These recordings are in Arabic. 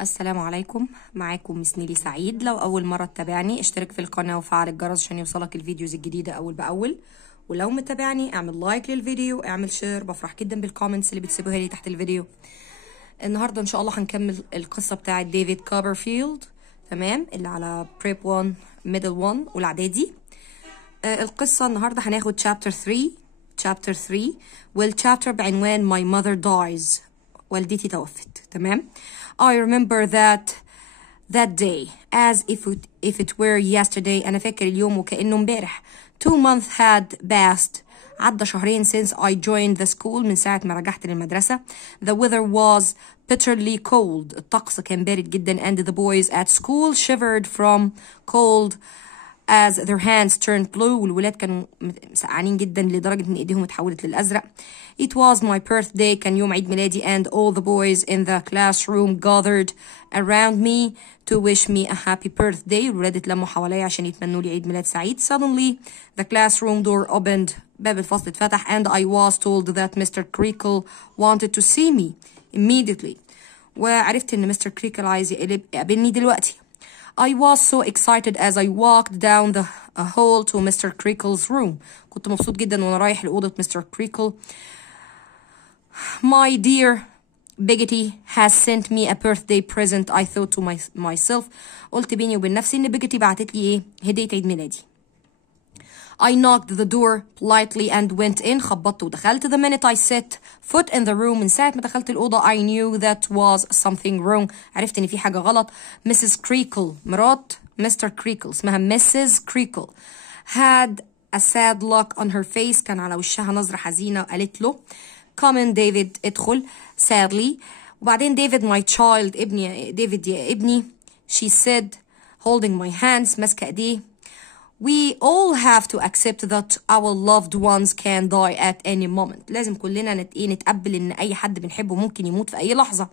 السلام عليكم. معاكم مس نيلي سعيد. لو اول مره تتابعني اشترك في القناه وفعل الجرس عشان يوصلك الفيديوز الجديده اول باول، ولو متابعني اعمل لايك للفيديو، اعمل شير. بفرح جدا بالكومنتس اللي بتسيبوها لي تحت الفيديو. النهارده ان شاء الله هنكمل القصه بتاعه دايفيد كوبرفيلد، تمام، اللي على بريب 1 ميدل 1 والاعدادي. القصه النهارده هناخد شابتر 3 والشابتر بعنوان My Mother Dies، والدتي توفت. تمام. I remember that day as if it were yesterday. أنا فاكر اليوم وكأنه امبارح. 2 months had passed. عدى شهرين since I joined the school. من ساعة ما رجعت للمدرسة. The weather was bitterly cold. الطقس كان بارد جدا and the boys at school shivered from cold as their hands turned blue. والولاد كانوا مسقعانين جدا لدرجة ان ايديهم اتحولت للأزرق. It was my birthday. كان يوم عيد ميلادي and all the boys in the classroom gathered around me to wish me a happy birthday. الولاد اتلموا حواليا عشان يتمنوا لي عيد ميلاد سعيد. Suddenly the classroom door opened. باب الفصل اتفتح and I was told that Mr. Creakle wanted to see me immediately. وعرفت ان Mr. Creakle عايز يقابلني دلوقتي. I was so excited as I walked down the hall to Mr. Creakle's room. كنت مبسوط جدا وانا رايح لأوضة Mr. Creakle. My dear Biggity has sent me a birthday present. I thought to myself. قلت بيني وبين نفسي ان بيجيتي بعتت لي ايه؟ هدية عيد ميلادي. I knocked the door politely and went in. خبطت ودخلت. The minute I set foot in the room. من ساعة ما دخلت الأوضة I knew that was something wrong. عرفت إن في حاجة غلط. Mrs. Creakle مرات Mr. Creakle اسمها Mrs. Creakle had a sad look on her face. كان على وشها نظرة حزينة. قالت له Come in David. ادخل. Sadly. وبعدين David my child. ابني ديفيد يا ابني. She said holding my hands. ماسكة ايديه. We all have to accept that our loved ones can die at any moment. لازم كلنا نتقبل ان اي حد بنحبه ممكن يموت في اي لحظة.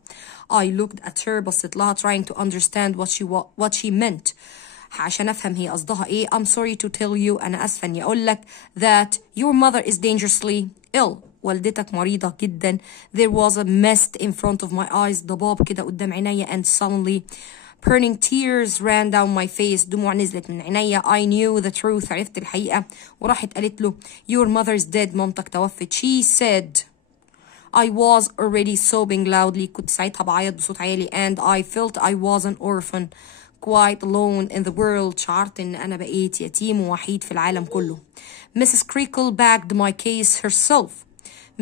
I looked at her. بصيت لها trying to understand what she meant. عشان افهم هي قصدها ايه. I'm sorry to tell you. انا اسفة اني اقول لك that your mother is dangerously ill. والدتك مريضة جدا. There was a mist in front of my eyes. ضباب كده قدام عينيا and suddenly burning tears ran down my face. دموع نزلت من عينيا. I knew the truth. عرفت الحقيقة. وراحت قالت له your mother's dead. مامتك توفت. She said. I was already sobbing loudly. كنت ساعتها بعيط بصوت عالي and I felt I was an orphan quite alone in the world. شعرت ان انا بقيت يتيم ووحيد في العالم كله. Mrs. Creakle bagged my case herself.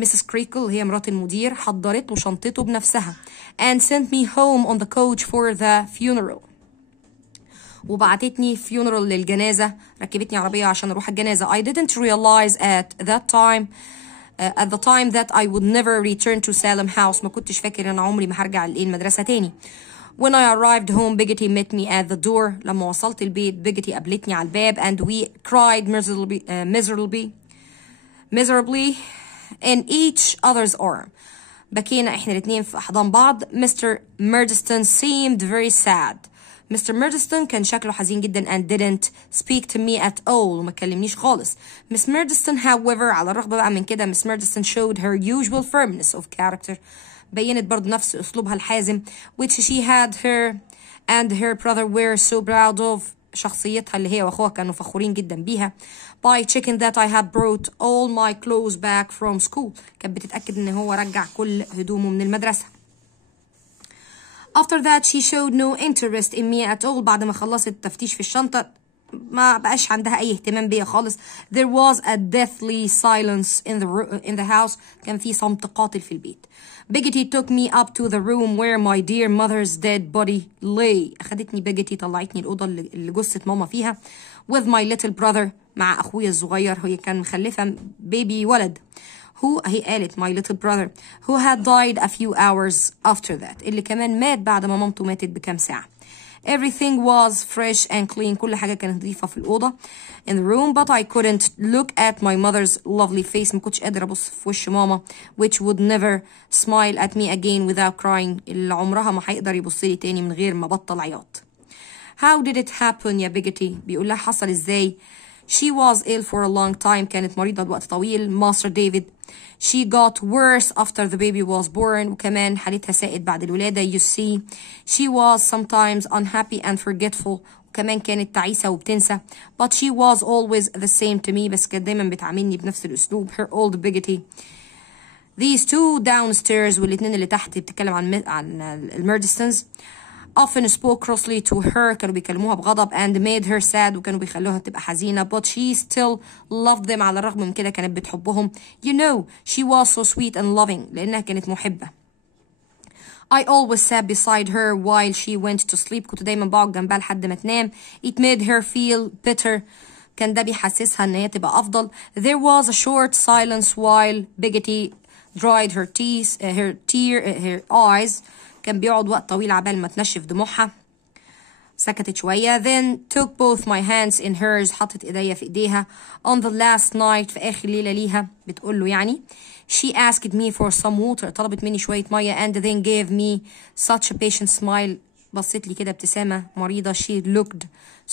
Mrs. Creakle هي مرات المدير حضرت له شنطته بنفسها and sent me home on the coach for the funeral. وبعتتني funeral للجنازة. ركبتني عربية عشان أروح الجنازة. I didn't realize at the time that I would never return to Salem House. ما كنتش فاكر إن عمري ما هرجع المدرسة تاني. When I arrived home, Biggity met me at the door. لما وصلت البيت Biggity قابلتني على الباب and we cried miserably in each other's arm. بكينا احنا الاثنين في احضان بعض. Mr. Murdstone seemed very sad. Mr. Murdstone كان شكله حزين جدا and didn't speak to me at all. وما كلمنيش خالص. Miss Murdstone however على الرغم بقى من كده Miss Murdstone showed her usual firmness of character. بينت برضو نفس اسلوبها الحازم which she had her and her brother were so proud of. شخصيتها اللي هي واخوها كانوا فخورين جدا بيها. by checking that I had brought all my clothes back from school. كانت بتتأكد ان هو رجع كل هدومه من المدرسة. after that she showed no interest in me at all. بعد ما خلصت التفتيش في الشنطة ما بقاش عندها اي اهتمام بيا خالص. there was a deathly silence in the house. كان في صمت قاتل في البيت. Biggity took me up to the room where my dear mother's dead body lay. أخدتني Biggity طلعتني الأوضة اللي جثة ماما فيها with my little brother. مع أخويا الصغير. هي كان مخلفة بيبي ولد. هي قالت my little brother who had died a few hours after that. اللي كمان مات بعد ما مامته ماتت بكام ساعة. Everything was fresh and clean. كل حاجة كانت نظيفة في الأوضة in the room but I couldn't look at my mother's lovely face. ما كنتش قادرة أبص في وش ماما which would never smile at me again without crying. اللي عمرها ما هيقدر يبص لي تاني من غير ما بطل عياط. How did it happen يا Biggity؟ بيقول لها حصل ازاي. She was ill for a long time. كانت مريضة لوقت طويل. Master David. She got worse after the baby was born. وكمان حالتها ساءت بعد الولادة. You see, she was sometimes unhappy and forgetful. وكمان كانت تعيسة وبتنسى. But she was always the same to me. بس كانت دايما بتعاملني بنفس الأسلوب. Her old biggity. These two downstairs والاتنين اللي تحت بتتكلم عن الميردستونز often spoke crossly to her. كانوا بيكلموها بغضب and made her sad. وكانوا بيخلوها تبقى حزينة. But she still loved them. على الرغم من كده كانت بتحبهم. You know, she was so sweet and loving. لأنها كانت محبة. I always sat beside her while she went to sleep. كنت دايما بقعد جنبها لحد ما تنام. It made her feel better. كان ده بيحسسها ان هي تبقى أفضل. There was a short silence while Biggity dried her eyes. كان بيقعد وقت طويل عبال ما تنشف دموعها. سكتت شوية. Then took both my hands in hers. حطت ايديا في ايديها. On the last night. في آخر ليلة ليها. بتقول له يعني. She asked me for some water. طلبت مني شوية مية. And then gave me such a patient smile. بصت لي كده ابتسامة مريضة. She looked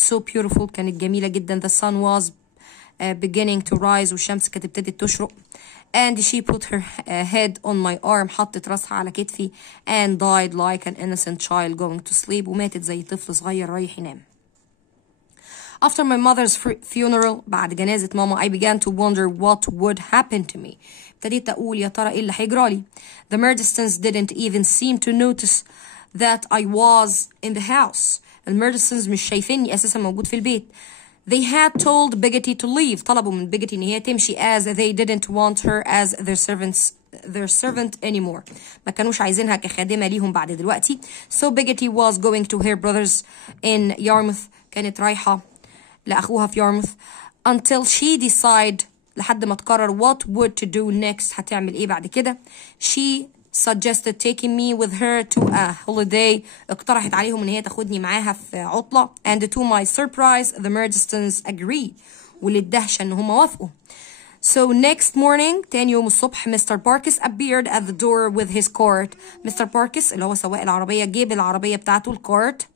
so beautiful. كانت جميلة جدا. The sun was beginning to rise. والشمس كانت ابتدت تشرق. And she put her head on my arm. حطت راسها على كتفي. And died like an innocent child going to sleep. وماتت زي طفل صغير رايح ينام. After my mother's funeral. بعد جنازة ماما. I began to wonder what would happen to me. ابتديت أقول يا ترى إيه اللي هيجرالي. The Murdistons didn't even seem to notice that I was in the house. الميردستونز مش شايفيني أساسا موجود في البيت. They had told Biggity to leave. طلبوا من Biggity إن هي تمشي as they didn't want her as their servant anymore. ما كانوش عايزينها كخادمة ليهم بعد دلوقتي. So Biggity was going to her brothers in Yarmouth. كانت رايحة لأخوها في Yarmouth until she decided لحد ما تقرر what would to do next. هتعمل إيه بعد كده. She suggested taking me with her to a holiday. اقترحت عليهم ان هي تاخدني معاها في عطلة. And to my surprise the Murdistons agreed. وللدهشة ان هم وافقوا. So next morning تاني يوم الصبح Mr. Parkes appeared at the door with his cart. Mr. Parkes اللي هو سواق العربية جيب العربية بتاعته الكارت.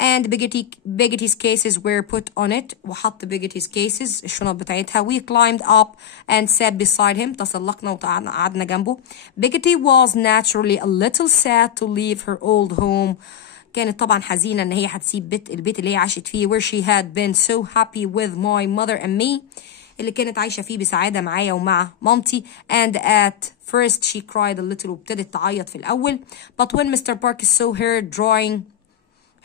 And Biggity's cases were put on it. وحط Biggity's cases الشنط بتاعتها. We climbed up and sat beside him. تسلقنا وقعدنا جنبه. Biggity was naturally a little sad to leave her old home. كانت طبعا حزينة ان هي هتسيب البيت اللي هي عاشت فيه. Where she had been so happy with my mother and me. اللي كانت عايشة فيه بسعادة معايا ومع مامتي. And at first she cried a little. وابتدت تعيط في الأول. But when Mr. Parkes saw her drawing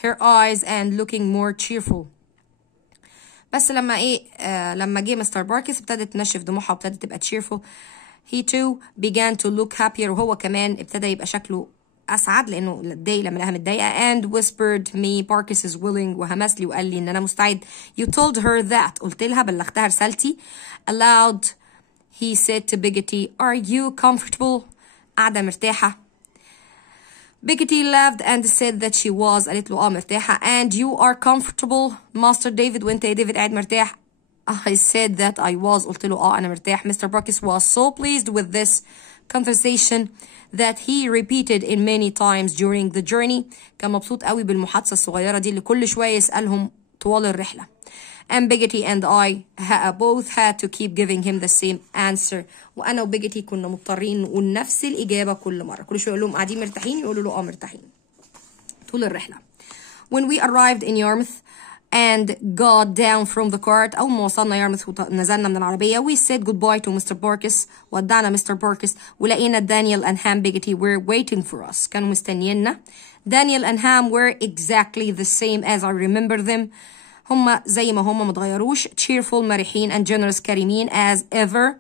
her eyes and looking more cheerful. بس لما جه مستر باركس ابتدت تنشف دموعها وابتدت تبقى cheerful. He too began to look happier. وهو كمان ابتدى يبقى شكله أسعد لأنه اتضايق لما لقاها متضايقة. And whispered me Parkes is willing. وهمس لي وقال لي إن أنا مستعد. You told her that. قلت لها بلغتها رسالتي. Aloud he said to Biggity, Are you comfortable? قاعدة مرتاحة. Biggity laughed and said that she was. قالت له مرتاحة. And you are comfortable Master David. وانت يا ديفيد قاعد مرتاح. I said that I was. قلت له أنا مرتاح. Mr. Parkes was so pleased with this conversation that he repeated it many times during the journey. كان مبسوط قوي بالمحادثة الصغيرة دي اللي كل شوية يسألهم طوال الرحلة. And Biggity and I both had to keep giving him the same answer. وأنا وبيجيتي كنا مضطرين نقول نفس الإجابة كل مرة. كل شوية يقول لهم قاعدين مرتاحين يقولوا له مرتاحين طول الرحلة. When we arrived in Yarmouth and got down from the cart. أول ما وصلنا يارموث ونزلنا من العربية we said goodbye to Mr. Parkes. ودعنا مستر باركس ولقينا دانيال and Ham Biggity were waiting for us. كانوا مستنيينا. Daniel and Ham were exactly the same as I remember them. هما زي ما هما متغيروش. cheerful مرحين and generous كريمين as ever.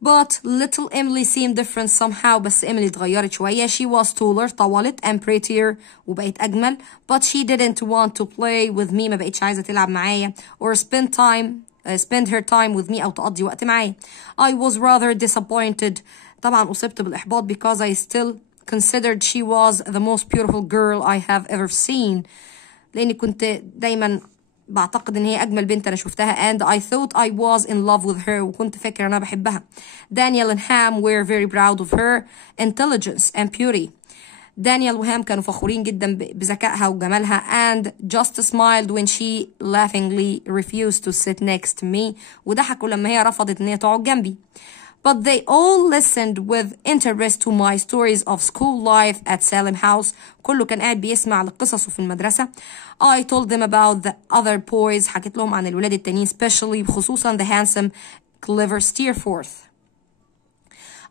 But little Emily seemed different somehow. بس إيميلي اتغيرت شوية. She was taller. طولت and prettier. وبقت أجمل. But she didn't want to play with me. ما بقتش عايزة تلعب معايا. Or spend her time with me. أو تقضي وقت معايا. I was rather disappointed. طبعا أصبت بالإحباط because I still considered she was the most beautiful girl I have ever seen. لأني كنت دايما بعتقد ان هي اجمل بنت انا شفتها. and I thought I was in love with her. وكنت فاكره انا بحبها. Daniel and Ham were very proud of her intelligence and beauty. دانيال وهام كانوا فخورين جدا بذكائها وجمالها and just smiled when she laughingly refused to sit next to me وضحكوا لما هي رفضت ان هي تقعد جنبي. But they all listened with interest to my stories of school life at Salem House. كله كان قاعد بيسمع لقصصه في المدرسة. I told them about the other boys. حكيت لهم عن الولاد التانيين especially خصوصا the handsome clever Steerforth.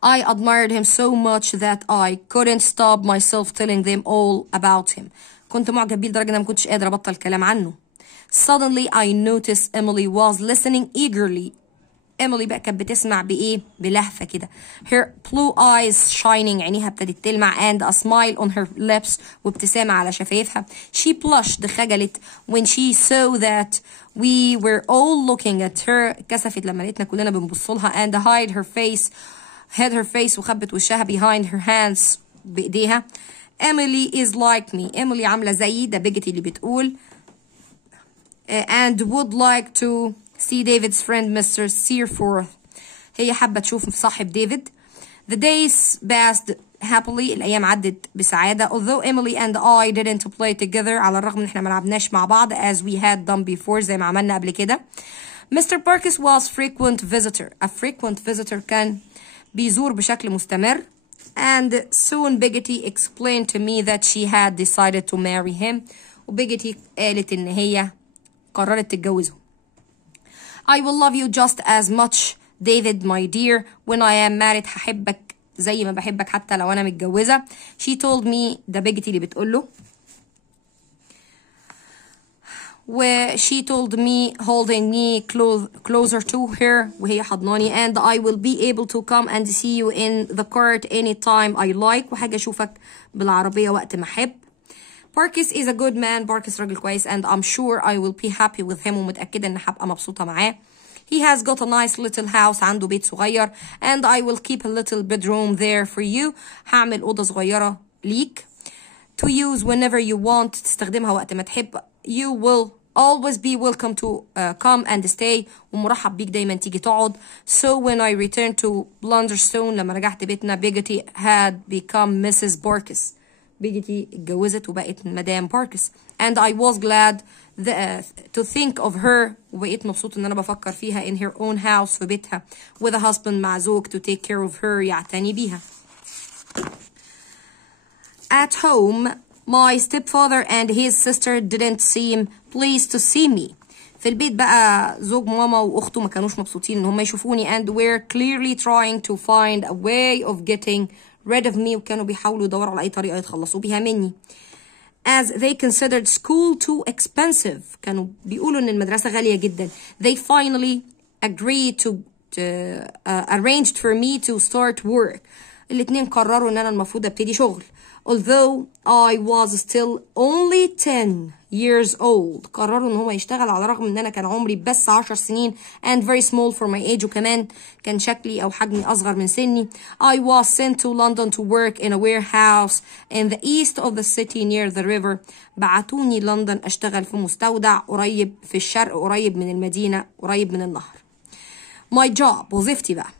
I admired him so much that I couldn't stop myself telling them all about him. كنت معجب بيه لدرجة أنا ما كنتش قادرة أبطل كلام عنه. Suddenly I noticed Emily was listening eagerly. Emily بقى كانت بتسمع بإيه؟ بلهفة كده. Her blue eyes shining عينيها ابتدت تلمع and a smile on her lips وابتسامة على شفايفها. She blushed خجلت when she saw that we were all looking at her. كسفت لما لقيتنا كلنا بنبص لها and hid her face وخبت وشها behind her hands بإيديها. Emily is like me. Emily عاملة زيي ده بيجتي اللي بتقول and would like to see David's friend Mr. Steerforth. هي حابة تشوف صاحب ديفيد. The days passed happily. الأيام عدت بسعادة. Although Emily and I didn't play together. على الرغم إن إحنا ما لعبناش مع بعض as we had done before زي ما عملنا قبل كده. Mr. Parkes was frequent visitor. A frequent visitor كان بيزور بشكل مستمر. And soon Biggity explained to me that she had decided to marry him. وبيجتي قالت إن هي قررت تتجوزه. I will love you just as much David my dear when I am married. هحبك زي ما بحبك حتى لو أنا متجوزة. She told me ده بيجتي اللي بتقوله. She told me holding me closer to her وهي حضناني and I will be able to come and see you in the court anytime I like وحاجة أشوفك بالعربية وقت ما أحب. Parkes is a good man. Parkes راجل كويس and I'm sure I will be happy with him ومتأكدة إن هبقى مبسوطة معاه. He has got a nice little house. عنده بيت صغير and I will keep a little bedroom there for you. هعمل أوضة صغيرة ليك to use whenever you want. تستخدمها وقت ما تحب. You will always be welcome to come and stay. ومرحب بيك دايما تيجي تقعد. So when I returned to Blunderstone لما رجعت بيتنا Biggity had become Mrs. Parkes. بيجتي اتجوزت وبقت مدام باركس and I was glad to think of her وبقيت مبسوط ان انا بفكر فيها in her own house في بيتها with a husband مع زوج to take care of her يعتني بيها. At home my stepfather and his sister didn't seem pleased to see me. في البيت بقى زوج ماما واخته ما كانوش مبسوطين ان هم يشوفوني and were clearly trying to find a way of getting rid of me وكانوا بيحاولوا يدوروا على أي طريقة يتخلصوا بيها مني. As they considered school too expensive. كانوا بيقولوا إن المدرسة غالية جدا. They finally agreed to arranged for me to start work. الاتنين قرروا إن أنا المفروض أبتدي شغل. Although I was still only 10 years old. قرروا إن هو يشتغل على الرغم إن أنا كان عمري بس 10 سنين and very small for my age وكمان كان شكلي أو حجمي أصغر من سني. I was sent to London to work in a warehouse in the east of the city near the river. بعتوني لندن أشتغل في مستودع قريب في الشرق قريب من المدينة قريب من النهر. My job وظيفتي بقى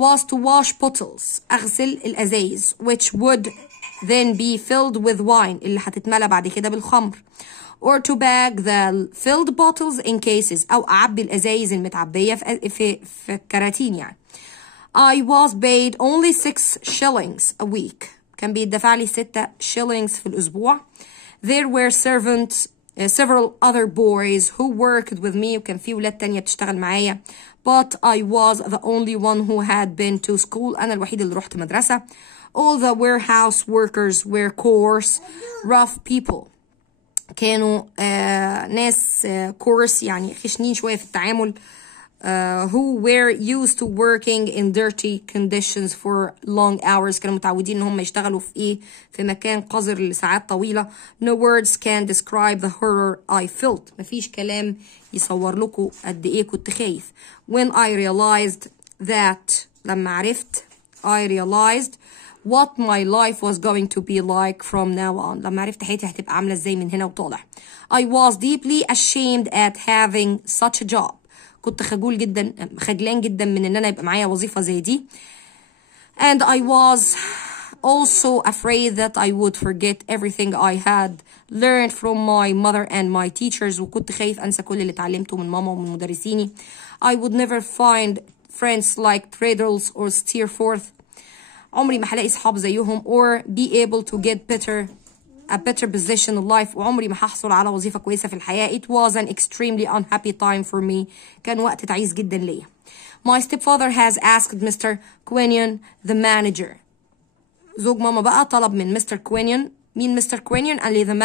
was to wash bottles. أغسل الأزايز which would then be filled with wine اللي هتتملى بعد كده بالخمر. Or to bag the filled bottles in cases أو أعبي الأزايز المتعبية في الكراتين يعني. I was paid only 6 shillings a week. كان بيدفع لي 6 shillings في الأسبوع. There were several other boys who worked with me وكان في ولاد تانية بتشتغل معايا. But I was the only one who had been to school. أنا الوحيد اللي رحت مدرسة. All the warehouse workers were coarse, rough people. كانوا ناس coarse يعني خشنين شوية في التعامل. Who were used to working in dirty conditions for long hours. كانوا متعودين ان هم يشتغلوا في مكان قذر لساعات طويلة. No words can describe the horror I felt. مفيش كلام يصور لكم قد ايه كنت خايف. When I realized that لما عرفت I realized what my life was going to be like from now on. لما عرفت حياتي هتبقى عاملة ازاي من هنا وطالع. I was deeply ashamed at having such a job. كنت خجلان جدا من ان انا يبقى معايا وظيفة زي دي. And I was Also afraid that I would forget everything I had learned from my mother and my teachers. وكنت خايف أنسى كل اللي اتعلمته من ماما ومن مدرسيني. I would never find friends like Treadles or Steerforth. عمري ما هلاقي صحاب زيهم or be able to get a better position in life. وعمري ما هحصل على وظيفة كويسة في الحياة. It was an extremely unhappy time for me. كان وقت تعيس جدا ليا. My stepfather has asked Mr. Quinion, the manager. زوج ماما بقى طلب من مستر كوينيون. مين مستر كوينيون؟ قال لي the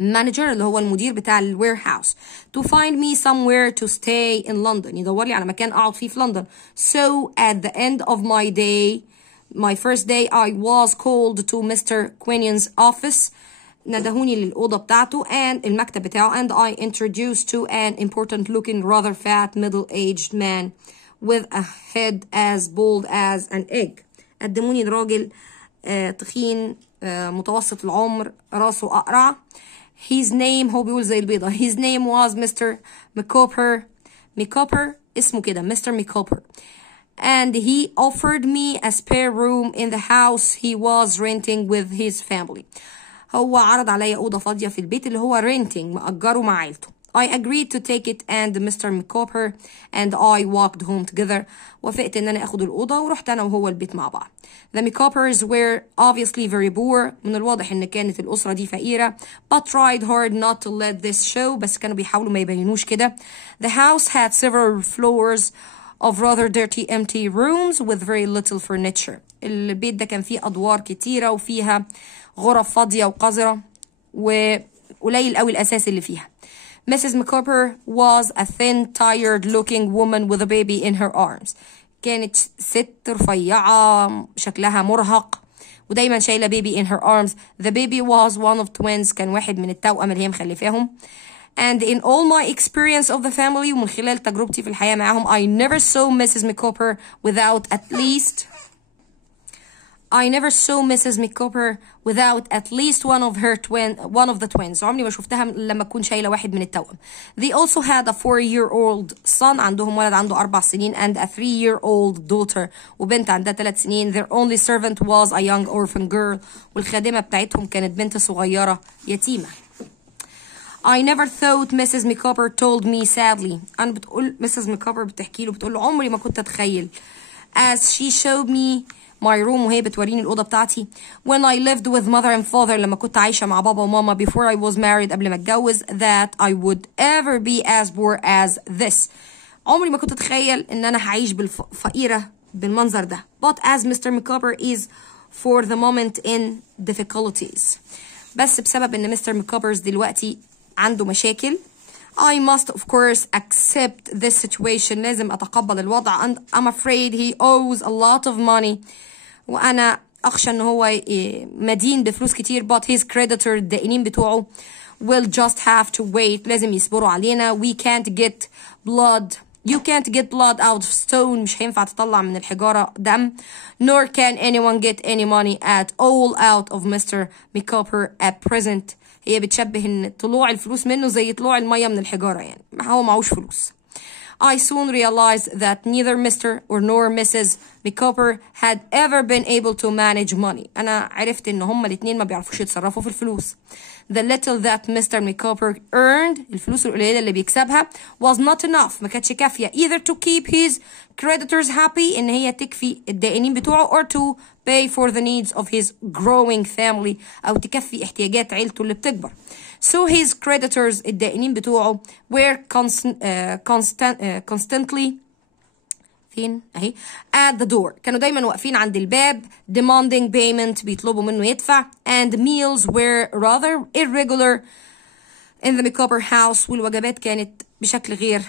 manager اللي هو المدير بتاع الوير هاوس to find me somewhere to stay in London. يدور لي على مكان اقعد فيه في لندن. So at the end of my first day I was called to Mr. Quinion's office. ندهوني للأوضة بتاعته and المكتب بتاعه and I introduced to an important looking rather fat middle-aged man with a head as bald as an egg. قدموني لراجل تخين متوسط العمر راسه أقرع. His name هو بيقول زي البيضة. His name was Mr. McCopper اسمه كده Mr. McCopper. And he offered me a spare room in the house he was renting with his family. هو عرض عليا أوضة فاضية في البيت اللي هو renting مأجره مع عيلته. I agreed to take it and Mr. McCopper and I walked home together. وافقت ان انا اخد الأوضة ورحت انا وهو البيت مع بعض. The McCoppers were obviously very poor. من الواضح ان كانت الأسرة دي فقيرة. But tried hard not to let this show. بس كانوا بيحاولوا ما يبينوش كده. The house had several floors of rather dirty empty rooms with very little furniture. البيت ده كان فيه أدوار كتيرة وفيها غرف فاضية وقذرة وقليل قوي الأساس اللي فيها. Mrs. McCopper was a thin, tired-looking woman with a baby in her arms. كانت ست رفيعة شكلها مرهق ودايما شايلة baby in her arms. The baby was one of twins. كان واحد من التوأم اللي هي مخلفاهم. And in all my experience of the family ومن خلال تجربتي في الحياة معاهم I never saw Mrs. McCopper without at least one of the twins. عمري ما شفتها لما تكون شايلة واحد من التوأم. They also had a 4-year-old son. عندهم ولد عنده 4 سنين and a 3-year-old daughter. وبنت عندها 3 سنين. Their only servant was a young orphan girl. والخادمة بتاعتهم كانت بنت صغيرة يتيمة. I never thought Mrs. McCopper told me sadly. أنا بتقول Mrs. McCopper بتحكي له بتقول له عمري ما كنت أتخيل. As she showed me my room وهي بتوريني الأوضة بتاعتي. When I lived with mother and father لما كنت عايشة مع بابا وماما before I was married قبل ما أتجوز that I would ever be as poor as this. عمري ما كنت أتخيل إن أنا هعيش فقيرة بالمنظر ده. But as Mr. McCopper is for the moment in difficulties. بس بسبب إن Mr. McCoppers دلوقتي عنده مشاكل I must of course accept this situation. لازم أتقبل الوضع and I'm afraid he owes a lot of money. وأنا أخشى إن هو مدين بفلوس كتير but his creditor الدائنين بتوعه will just have to wait. لازم يصبروا علينا. We can't get blood. You can't get blood out of stone. مش هينفع تطلع من الحجارة دم. Nor can anyone get any money at all out of Mr. McCopper at present. هي بتشبه ان طلوع الفلوس منه زي طلوع المية من الحجارة يعني هو معوش فلوس. I soon realized that neither Mr. or nor Mrs. McCopper had ever been able to manage money. أنا عرفت إن هما الاتنين ما بيعرفوش يتصرفوا في الفلوس. The little that Mr. McCopper earned الفلوس القليلة اللي بيكسبها was not enough. ما كانتش كافية either to keep his creditors happy إن هي تكفي الدائنين بتوعه or to pay for the needs of his growing family أو تكفي احتياجات عيلته اللي بتكبر. So his creditors الدائنين بتوعه were constantly فين اهي at the door. كانوا دايما واقفين عند الباب demanding payment بيطلبوا منه يدفع and meals were rather irregular in the McCopper house. والوجبات كانت بشكل غير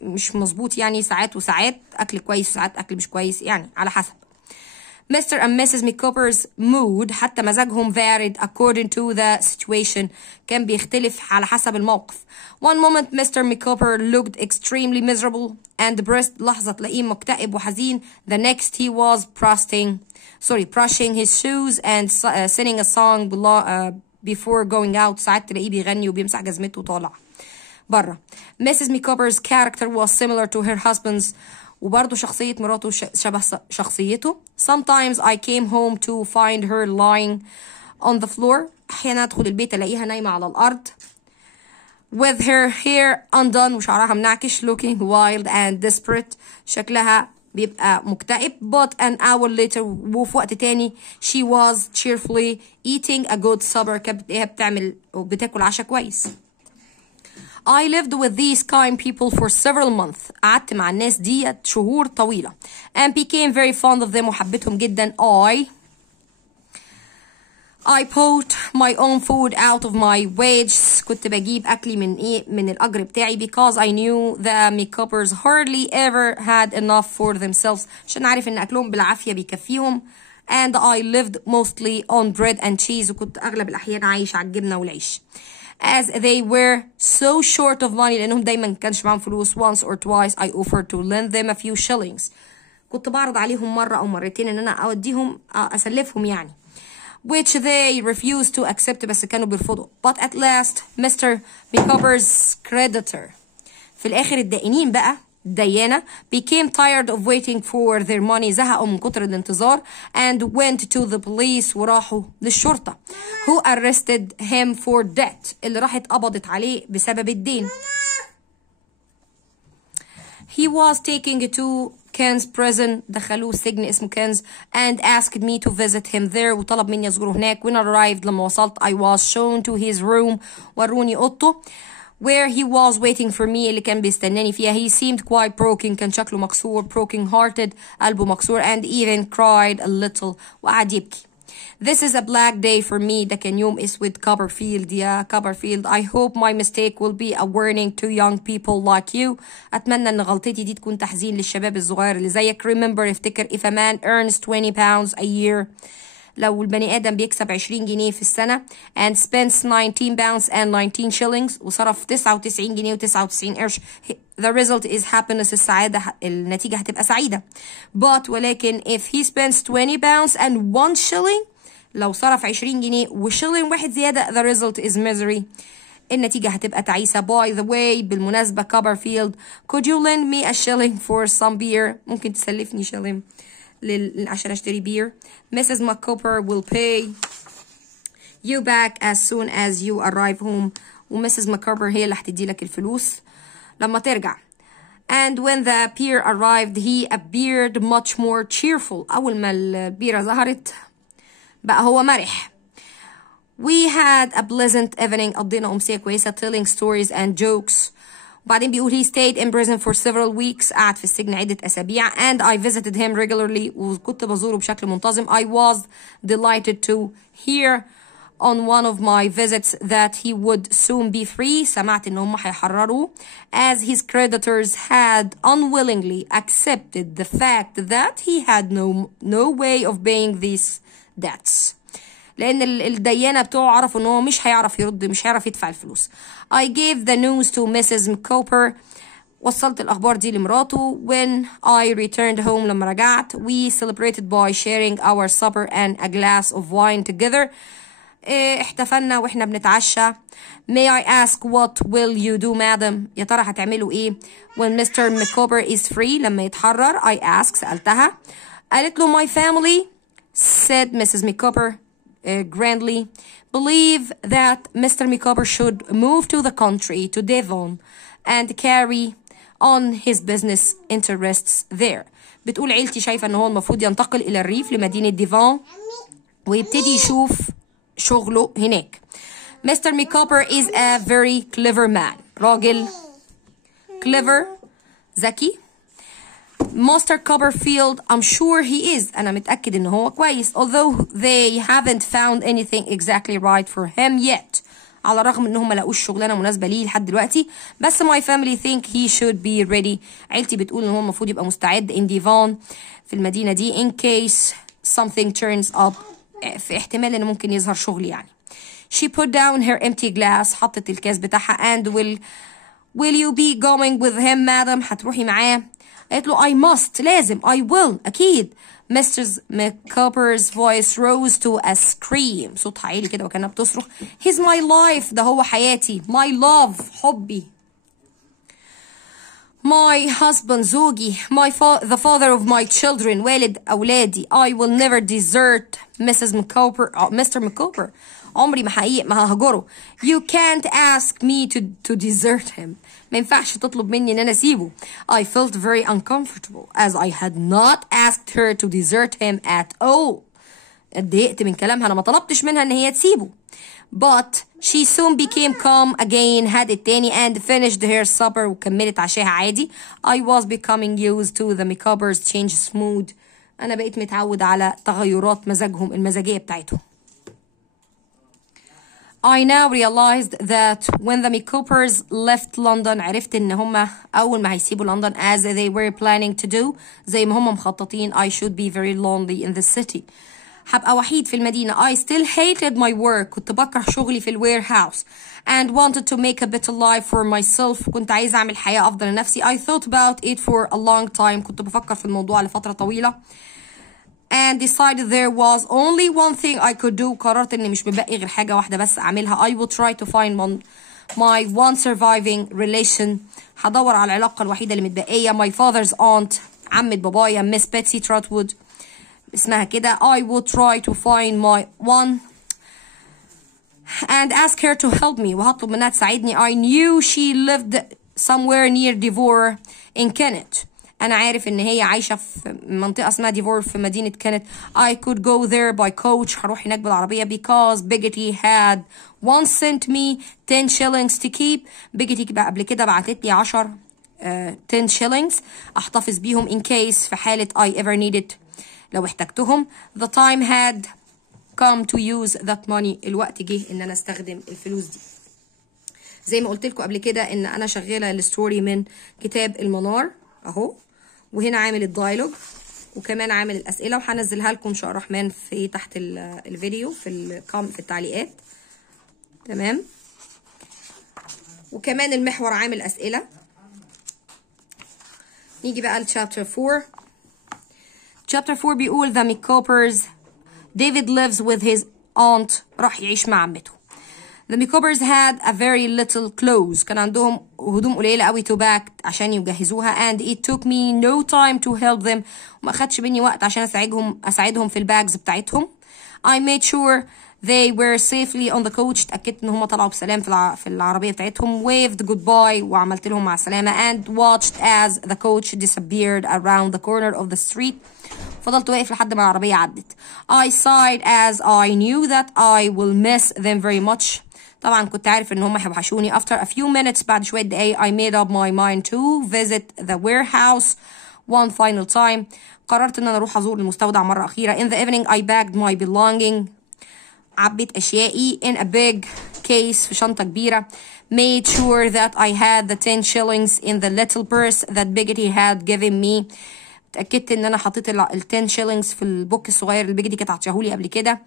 مش مظبوط يعني ساعات وساعات أكل كويس وساعات أكل مش كويس يعني على حسب. Mr. and Mrs. McCopper's mood حتى مزاجهم varied according to the situation. كان بيختلف على حسب الموقف. One moment Mr. McCopper looked extremely miserable and depressed. لحظة تلاقيه مكتئب وحزين. The next he was brushing his shoes and singing a song before going out. ساعات تلاقيه بيغني وبيمسح جزمته وطالع برا. Mrs. McCopper's character was similar to her husband's وبرضه شخصية مراته شبه شخصيته. Sometimes I came home to find her lying on the floor. أحيانا أدخل البيت ألاقيها نايمة على الأرض with her hair undone وشعرها منعكش looking wild and desperate. شكلها بيبقى مكتئب. But an hour later وفي وقت تاني she was cheerfully eating a good supper. كانت بتاكل عشاء كويس. I lived with these kind people for several months. قعدت مع الناس دي شهور طويلة. And became very fond of them وحبيتهم جدا. I bought my own food out of my wages. كنت بجيب أكلي من الأجر بتاعي because I knew the makeuppers hardly ever had enough for themselves. عشان عارف إن أكلهم بالعافية بيكفيهم. And I lived mostly on bread and cheese. وكنت أغلب الأحيان عايش على الجبنة والعيش. As they were so short of money لأنهم دايما كانش معاهم فلوس. Once or twice I offered to lend them a few shillings. كنت بعرض عليهم مرة أو مرتين إن أنا أوديهم أسلفهم يعني. Which they refused to accept. بس كانوا بيرفضوا. But at last Mr. Makeuper's creditor. في الآخر الدائنين بقى الديانة became tired of waiting for their money. زهقوا من كتر الانتظار and went to the police. وراحوا للشرطة who arrested him for debt. اللي راحت قبضت عليه بسبب الدين. He was taken to Ken's prison. دخلوه سجن اسمه كنز and asked me to visit him there. وطلب مني أزوره هناك. When I arrived لما وصلت I was shown to his room. وروني أوضته where he was waiting for me. اللي كان بيستناني فيها. He seemed quite broken. كان شكله مكسور. broken hearted. قلبه مكسور and even cried a little. وقعد يبكي. This is a black day for me. ده كان يوم اسود. كوبرفيلد يا كوبرفيلد. I hope my mistake will be a warning to young people like you. أتمنى إن غلطتي دي تكون تحذير للشباب الصغير اللي زيك. Remember افتكر if a man earns 20 pounds a year. لو البني آدم بيكسب 20 جنيه في السنة and spends 19 pounds and 19 shillings وصرف 99 جنيه و99 قرش the result is happiness. السعادة النتيجة هتبقى سعيدة. But ولكن if he spends 20 pounds and 1 shilling لو صرف 20 جنيه وشيلين واحد زيادة the result is misery. النتيجة هتبقى تعيسة. By the way بالمناسبة كوبرفيلد could you lend me a shilling for some beer. ممكن تسلفني شيلين عشان اشتري بير. Mrs. McCopper will pay you back as soon as you arrive home. ومسز ماكوبر هي اللي هتدي لك الفلوس لما ترجع. And when the beer arrived he appeared much more cheerful. أول ما البيرة ظهرت بقى هو مرح. We had a pleasant evening. قضينا أمسية كويسة telling stories and jokes. وبعدين بيقول he stayed in prison for several weeks. قعد في السجن عدة أسابيع. And I visited him regularly. وكنت بزوره بشكل منتظم. I was delighted to hear on one of my visits that he would soon be free. سمعت إن هم هيحرروه. As his creditors had unwillingly accepted the fact that he had no way of paying these debts. لأن الديانة بتوعه عرفوا إن هو مش هيعرف يرد مش هيعرف يدفع الفلوس. I gave the news to Mrs. McCopper. وصلت الأخبار دي لمراته. When I returned home لما رجعت we celebrated by sharing our supper and a glass of wine together. احتفلنا واحنا بنتعشى. May I ask what will you do madam. يا ترى هتعملوا ايه when Mr. McCopper is free لما يتحرر. I asked سألتها. قالت له my family said Mrs. McCopper grandly believe that Mr. McCopper should move to the country to Devon and carry on his business interests there. بتقول عيلتي شايفة ان هو المفروض ينتقل الى الريف لمدينة ديفون ويبتدي يشوف شغله هناك. Mr. McCopper is a very clever man. راجل clever ذكي. Mr. Copperfield I'm sure he is. أنا متأكد إن هو كويس. Although they haven't found anything exactly right for him yet. على الرغم إنهم ما لقوش شغلانة مناسبة ليه لحد دلوقتي. بس my family think he should be ready. عيلتي بتقول إن هو المفروض يبقى مستعد in Devon في المدينة دي in case something turns up. في احتمال إن ممكن يظهر شغل يعني. She put down her empty glass. حطت الكاس بتاعها and will you be going with him madam. هتروحي معاه. قالت له I must لازم I will أكيد. Mrs. McCopper's voice rose to a scream. صوتها عالي كده وكانها بتصرخ. He's my life. ده هو حياتي. My love. حبي. my husband زوجي, the father of my children, والد أولادي. I will never desert Mr. McCooper. عمري ما ههجره. You can't ask me to desert him. ما ينفعش تطلب مني ان انا اسيبه. I felt very uncomfortable as I had not asked her to desert him at all. اتضايقت من كلامها، انا ما طلبتش منها ان هي تسيبه. But she soon became calm again, هدت تاني and finished her supper وكملت عشاها عادي. I was becoming used to the McCobbers' change mood. أنا بقيت متعود على تغيرات مزاجهم المزاجية بتاعتهم. I now realized that when the McCobbers left London عرفت إن هما أول ما هيسيبوا لندن as they were planning to do زي ما هما مخططين I should be very lonely in the city. هبقى وحيد في المدينة. I still hated my work. كنت بكره شغلي في الwarehouse and wanted to make a better life for myself. كنت عايزة أعمل حياة أفضل لنفسي. I thought about it for a long time. كنت بفكر في الموضوع لفترة طويلة. And decided there was only one thing I could do. قررت إن مش مبقي غير حاجة واحدة بس أعملها. I will try to find my one surviving relation. هدور على العلاقة الوحيدة اللي متبقية. My father's aunt. عمة بابايا Miss Betsy Trotwood. اسمها كده. I would try to find my one and ask her to help me. وهطلب منها تساعدني. I knew she lived somewhere near Devore in Kent. أنا عارف إن هي عايشة في منطقة اسمها ديفور في مدينة كنت. I could go there by coach. هروح هناك بالعربية because Biggity had once sent me 10 shillings to keep. Biggity قبل كده بعتت لي 10 shillings أحتفظ بيهم in case في حالة I ever needed لو احتجتهم. The time had come to use that money. الوقت جه ان انا استخدم الفلوس دي. زي ما قلت لكم قبل كده ان انا شغاله الستوري من كتاب المنار اهو، وهنا عامل الدايلوج وكمان عامل الاسئله، وهنزلها لكم ان شاء الله الرحمن في تحت الفيديو في التعليقات. تمام. وكمان المحور عامل اسئله. نيجي بقى لشابتر 4. Chapter 4 بيقول the McCobbers. David lives with his aunt. راح يعيش مع عمته. The McCobbers had a very little clothes. كان عندهم هدوم قليلة قوي to pack عشان يجهزوها and it took me no time to help them. وما أخدش مني وقت عشان أساعدهم في الباجز بتاعتهم. I made sure they were safely on the coach. اتأكدت إن هم طلعوا بسلام في العربية بتاعتهم. Waved goodbye وعملت لهم مع السلامة and watched as the coach disappeared around the corner of the street. فضلت واقف لحد ما العربية عدت. I sighed as I knew that I will miss them very much. طبعا كنت عارف ان هم هيوحشوني. After a few minutes بعد شوية دقايق I made up my mind to visit the warehouse one final time. قررت ان انا اروح ازور المستودع مرة أخيرة. In the evening I bagged my belongings. عبيت أشيائي in a big case في شنطة كبيرة. Made sure that I had the 10 shillings in the little purse that Biggity had given me. اتأكدت ان انا حطيت ال 10 shillings في البوك الصغير اللي بيجي كانت عطيهولي قبل كده.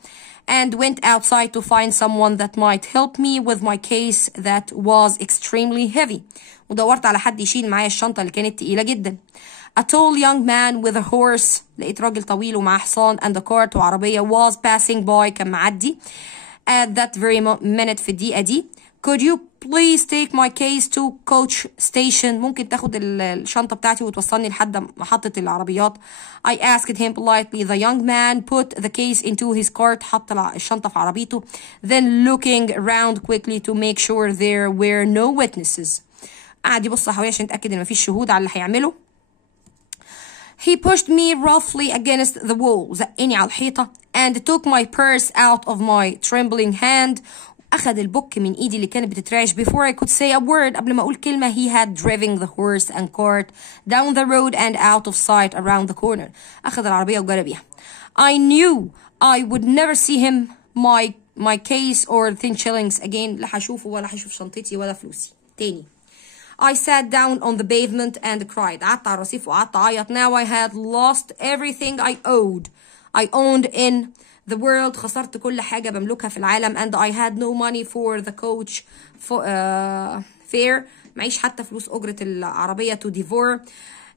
And went outside to find someone that might help me with my case that was extremely heavy. ودورت على حد يشيل معايا الشنطة اللي كانت تقيلة جدا. A tall young man with a horse. لقيت راجل طويل ومعاه حصان and a cart وعربية was passing by. كان معدي. At that very minute في الدقيقة دي. Could you please take my case to coach station. ممكن تاخد الشنطة بتاعتي وتوصلني لحد محطة العربيات. I asked him politely. The young man put the case into his cart. حط الشنطة في عربيته. Then looking around quickly to make sure there were no witnesses. قعد يبص حواليه عشان يتأكد ان مفيش شهود على اللي هيعمله. He pushed me roughly against the wall. زقني على الحيطة and took my purse out of my trembling hand. أخذ البوك من إيدي اللي كانت بتترعش. Before I could say a word. قبل ما أقول كلمة he had driven the horse and cart down the road and out of sight around the corner. أخذ العربية وجرى بيها. I knew I would never see him, my case or 10 shillings again. لا هشوفه ولا هشوف شنطتي ولا فلوسي تاني. I sat down on the pavement and cried. قعدت على الرصيف وقعدت أعيط. Now I had lost everything I owned in the world. خسرت كل حاجة بملكها في العالم. And I had no money for the coach fare. معيش حتى فلوس أجرة العربية to Devore.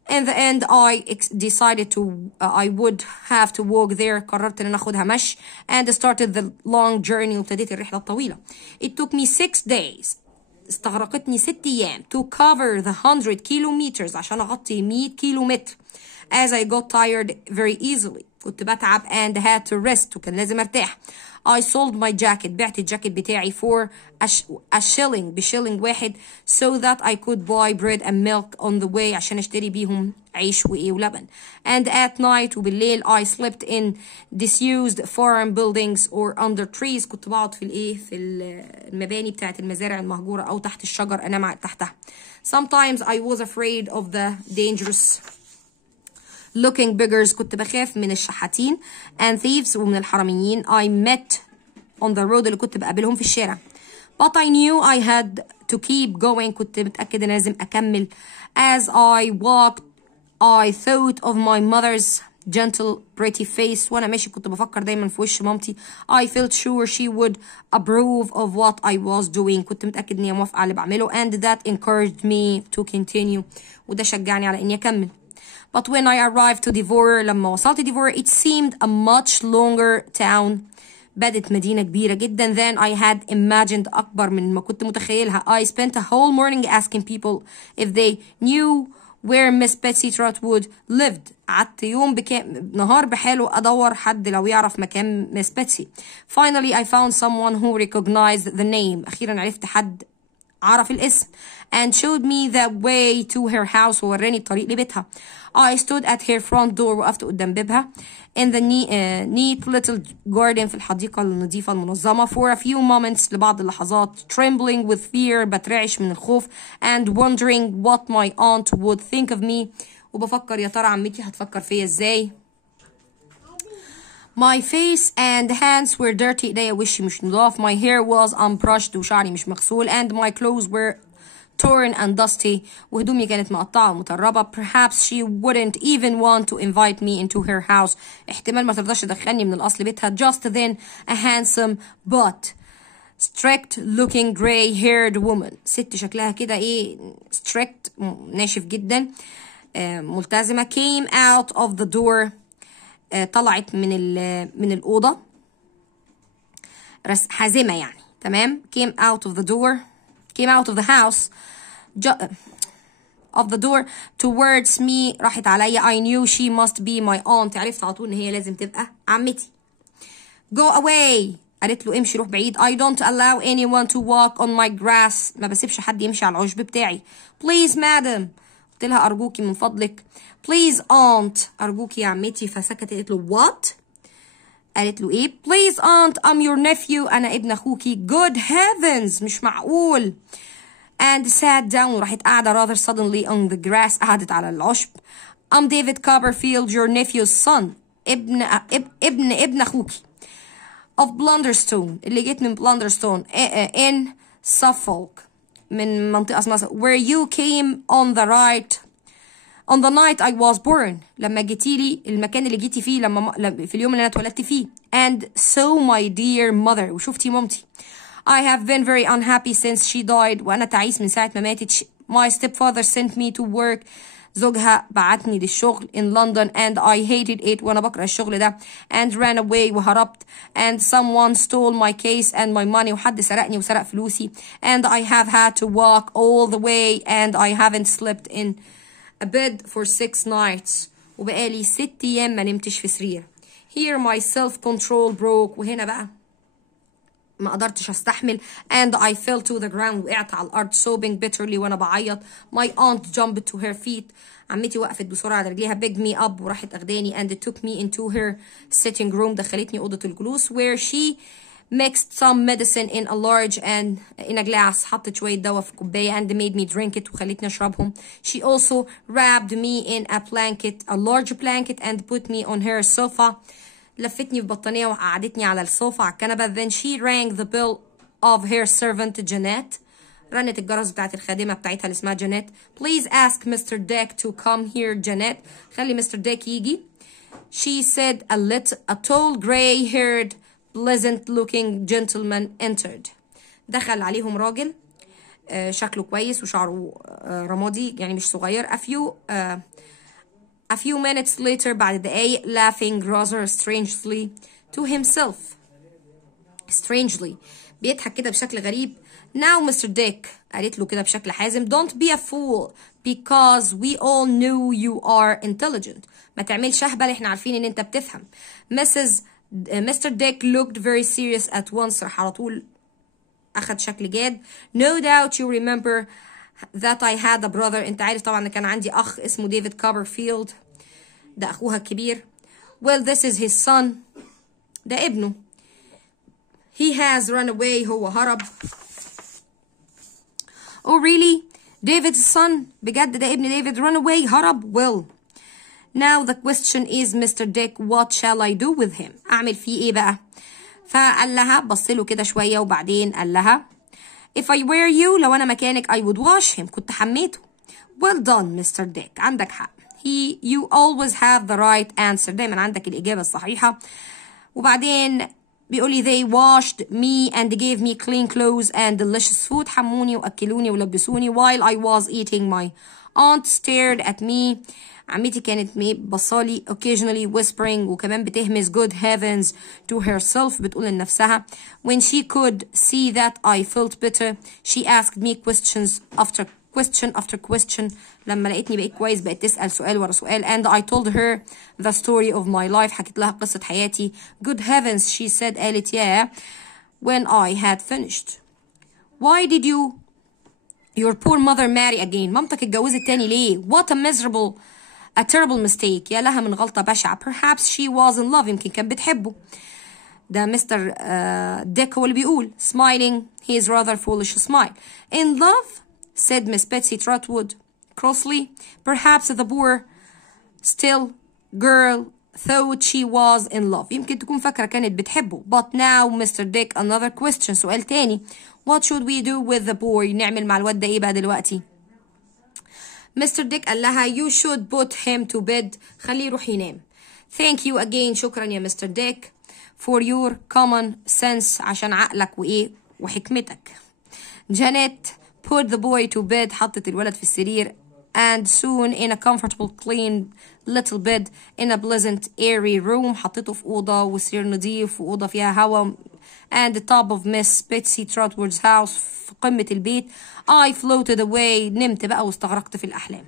In the end I decided I would have to walk there. قررت ان اخدها مشي and started the long journey. وابتديت الرحلة الطويلة. It took me 6 days. استغرقتني 6 أيام to cover the 100 kilometers عشان أغطي 100 كيلو متر. as I got tired very easily كنت بتعب and had to rest وكان لازم أرتاح. I sold my jacket بعت الجاكيت بتاعي for a shilling بشيلينج واحد so that I could buy bread and milk on the way عشان أشتري بيهم عيش وإيه ولبن. and at night وبالليل I slept in disused foreign buildings or under trees كنت بقعد في الإيه في المباني بتاعت المزارع المهجورة أو تحت الشجر أنام تحتها. sometimes I was afraid of the dangerous looking beggars كنت بخاف من الشحاتين and thieves ومن الحراميين I met on the road اللي كنت بقابلهم في الشارع. but I knew I had to keep going كنت متأكد إن لازم أكمل. as I walked I thought of my mother's gentle pretty face وأنا ماشي كنت بفكر دايما في وش مامتي. I felt sure she would approve of what I was doing كنت متأكد إن هي موافقة على اللي بعمله and that encouraged me to continue وده شجعني على إني أكمل. But when I arrived to Devore لما وصلت Devore it seemed a much longer town بدت مدينة كبيرة جدا than I had imagined أكبر من ما كنت متخيلها. I spent a whole morning asking people if they knew where Miss Betsy Trotwood lived. قعدت يوم نهار بحاله أدور حد لو يعرف مكان Miss Betsy. Finally I found someone who recognized the name. أخيرا عرفت حد عرف الاسم and showed me the way to her house ووراني الطريق لبيتها. I stood at her front door وقفت قدام بابها in the neat little garden في الحديقة النظيفة المنظمة for a few moments لبعض اللحظات trembling with fear بترعش من الخوف and wondering what my aunt would think of me وبفكر يا ترى عمتي هتفكر فيا ازاي. My face and hands were dirty ايديا وشي مش نضاف. My hair was unbrushed وشعري مش مغسول and my clothes were torn and dusty وهدومي كانت مقطعة ومطربة. Perhaps she wouldn't even want to invite me into her house. احتمال ما ترضاش تدخلني من الأصل بيتها. Just then a handsome but strict looking gray haired woman ست شكلها كده ايه strict ناشف جدا ملتزمة came out of the door طلعت من الأوضة حازمة يعني تمام. came out of the house of the door towards me راحت عليا. I knew she must be my aunt. عرفت على طول إن هي لازم تبقى عمتي. go away قالت له امشي روح بعيد. I don't allow anyone to walk on my grass ما بسيبش حد يمشي على العشب بتاعي. please madam قلت لها أرجوكي من فضلك. please aunt أرجوكي يا عمتي. فسكتت قالت له what قالت له ايه. please aunt I'm your nephew أنا ابن أخوكي. good heavens مش معقول. and sat down وراحت قاعدة rather suddenly on the grass قعدت على العشب. I'm David Copperfield your nephew's son ابن أخوكي of Blunderstone اللي جيت من Blunderstone in Suffolk من منطقة اسمها where you came on the night I was born لما جيتي لي المكان اللي جيتي فيه في اليوم اللي أنا اتولدت فيه. and so my dear mother وشوفتي مامتي. I have been very unhappy since she died وأنا تعيس من ساعة ما ماتت. my stepfather sent me to work زوجها بعتني للشغل in London and I hated it وأنا بكره الشغل ده and ran away وهربت and someone stole my case and my money وحد سرقني وسرق فلوسي and I have had to walk all the way and I haven't slept in a bed for 6 nights وبقالي 6 أيام ما نمتش في سرير. here my self-control broke وهنا بقى ما قدرتش استحمل and I fell to the ground وقعت على الأرض sobbing bitterly وأنا بعيط. my aunt jumped to her feet عمتي وقفت بسرعة على رجليها picked me up وراحت أخداني and took me into her sitting room دخلتني أوضة الجلوس where she mixed some medicine in a large and in a glass حطت شوية دواء في كوباية and made me drink it وخلتني أشربهم. she also wrapped me in a large blanket and put me on her sofa لفتني ببطانية وقعدتني على الصوفة على الكنبة. then she rang the bell of her servant Janet رنت الجرس بتاعت الخادمة بتاعتها اللي اسمها جانيت. please ask Mr. Deck to come here Janet خلي مستر ديك يجي. she said a tall gray-haired pleasant looking gentleman entered دخل عليهم راجل شكله كويس وشعره رمادي يعني مش صغير. a few minutes later بعد دقايق laughing rather strangely to himself بيضحك كده بشكل غريب. Now Mr. Dick قالت له كده بشكل حازم don't be a fool because we all knew you are intelligent. ما تعملش اهبل، احنا عارفين ان انت بتفهم. Mr. Dick looked very serious at once. راح على طول أخد شكل جاد. No doubt you remember that I had a brother. انت عارف طبعا ان كان عندي اخ اسمه ديفيد كوبرفيلد، ده اخوها الكبير. Well this is his son. ده ابنه. He has run away. هو هرب. Oh really? David's son. بجد ده ابن ديفيد run away هرب. Well now the question is Mr. Dick what shall I do with him؟ اعمل فيه ايه بقى؟ فقال لها بصله كده شوية وبعدين قال لها If I were you لو أنا مكانك I would wash him. كنت حميته. Well done Mr. Dick. عندك حق. You always have the right answer. دايما عندك الإجابة الصحيحة. وبعدين بيقولي they washed me and gave me clean clothes and delicious food. حموني وأكلوني ولبسوني while I was eating. My aunt stared at me. عمتي كانت بصالي occasionally whispering وكمان بتهمس good heavens to herself. بتقول لنفسها when she could see that I felt better she asked me question after question. لما لقيتني بقيت كويس بقت تسأل سؤال ورا سؤال and I told her the story of my life. حكيت لها قصة حياتي. good heavens she said. قالت yeah when I had finished. why did your poor mother marry again؟ مامتك اتجوزت تاني ليه؟ what a terrible mistake. يا لها من غلطة بشعة. perhaps she was in love. يمكن كان بتحبه. ده مستر ديك هو اللي بيقول smiling his rather foolish smile. in love said Miss Betsy Trotwood crossly. perhaps the poor still girl thought she was in love. يمكن تكون فاكرة كانت بتحبه. but now Mr. Dick another question. سؤال تاني. what should we do with the boy؟ نعمل مع الواد ده ايه بقى دلوقتي؟ Mr. Dick قال لها you should put him to bed. خليه يروح ينام. thank you again. شكرا يا Mr. Dick for your common sense. عشان عقلك وإيه وحكمتك. Janet put the boy to bed. حطت الولد في السرير and soon in a comfortable clean little bed in a pleasant airy room. حطيته في أوضة وسرير نظيف وأوضة فيها هوا and the top of Miss Betsy Trotwood's house. في قمة البيت. I floated away. نمت بقى واستغرقت في الأحلام.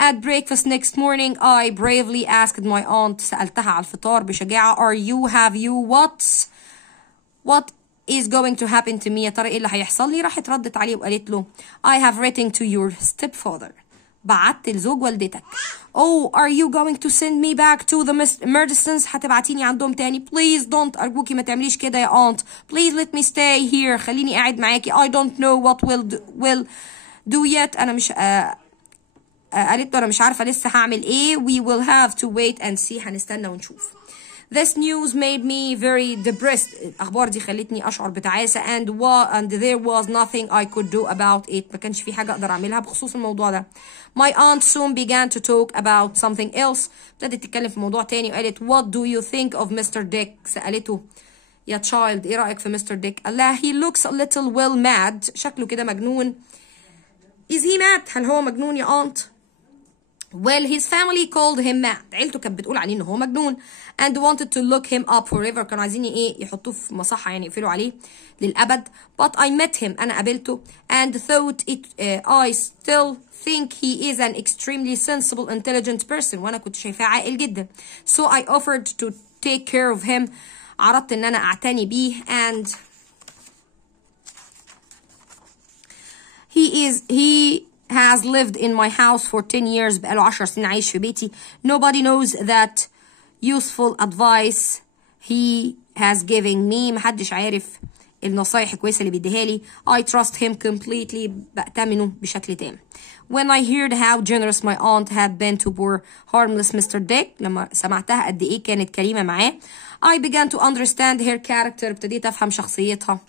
At breakfast next morning I bravely asked my aunt. سألتها على الفطار بشجاعة what is going to happen to me؟ يا ترى ايه اللي هيحصل لي؟ راحت ردت عليه وقالت له I have written to your stepfather. بعت لزوج والدتك. Oh are you going to send me back to the Murdisons؟ هتبعتيني عندهم تاني. please don't. أرجوكي ما تعمليش كده يا aunt. please let me stay here. خليني قاعد معاكي. I don't know what will do yet. أنا مش قالت له أنا مش عارفة لسه هعمل إيه. we will have to wait and see. هنستنى ونشوف. This news made me very depressed. الأخبار دي خلتني أشعر بتعاسة and there was nothing I could do about it. ما كانش في حاجة أقدر أعملها بخصوص الموضوع ده. My aunt soon began to talk about something else. ابتدت تتكلم في موضوع تاني وقالت what do you think of Mr. Dick؟ سألته يا child إيه رأيك في Mr. Dick؟ قال لها he looks a little well mad. شكله كده مجنون. Is he mad؟ هل هو مجنون يا aunt؟ Well his family called him mad. عيلته كانت بتقول عليه إنه هو مجنون and wanted to lock him up forever. كانوا عايزين إيه يحطوه في مصحة يعني يقفلوا عليه للأبد. But I met him. أنا قابلته and thought I still think he is an extremely sensible intelligent person. وأنا كنت شايفاه عاقل جدا. So I offered to take care of him. عرضت إن أنا أعتني بيه and he has lived in my house for 10 years. بقاله 10 سنين عايش في بيتي. Nobody knows that useful advice he has given me. محدش عارف النصايح الكويسة اللي بيديها لي. I trust him completely. بأتمنه بشكل تام. When I heard how generous my aunt had been to poor harmless Mr. Dick. لما سمعتها قد إيه كانت كريمة معاه. I began to understand her character. ابتديت أفهم شخصيتها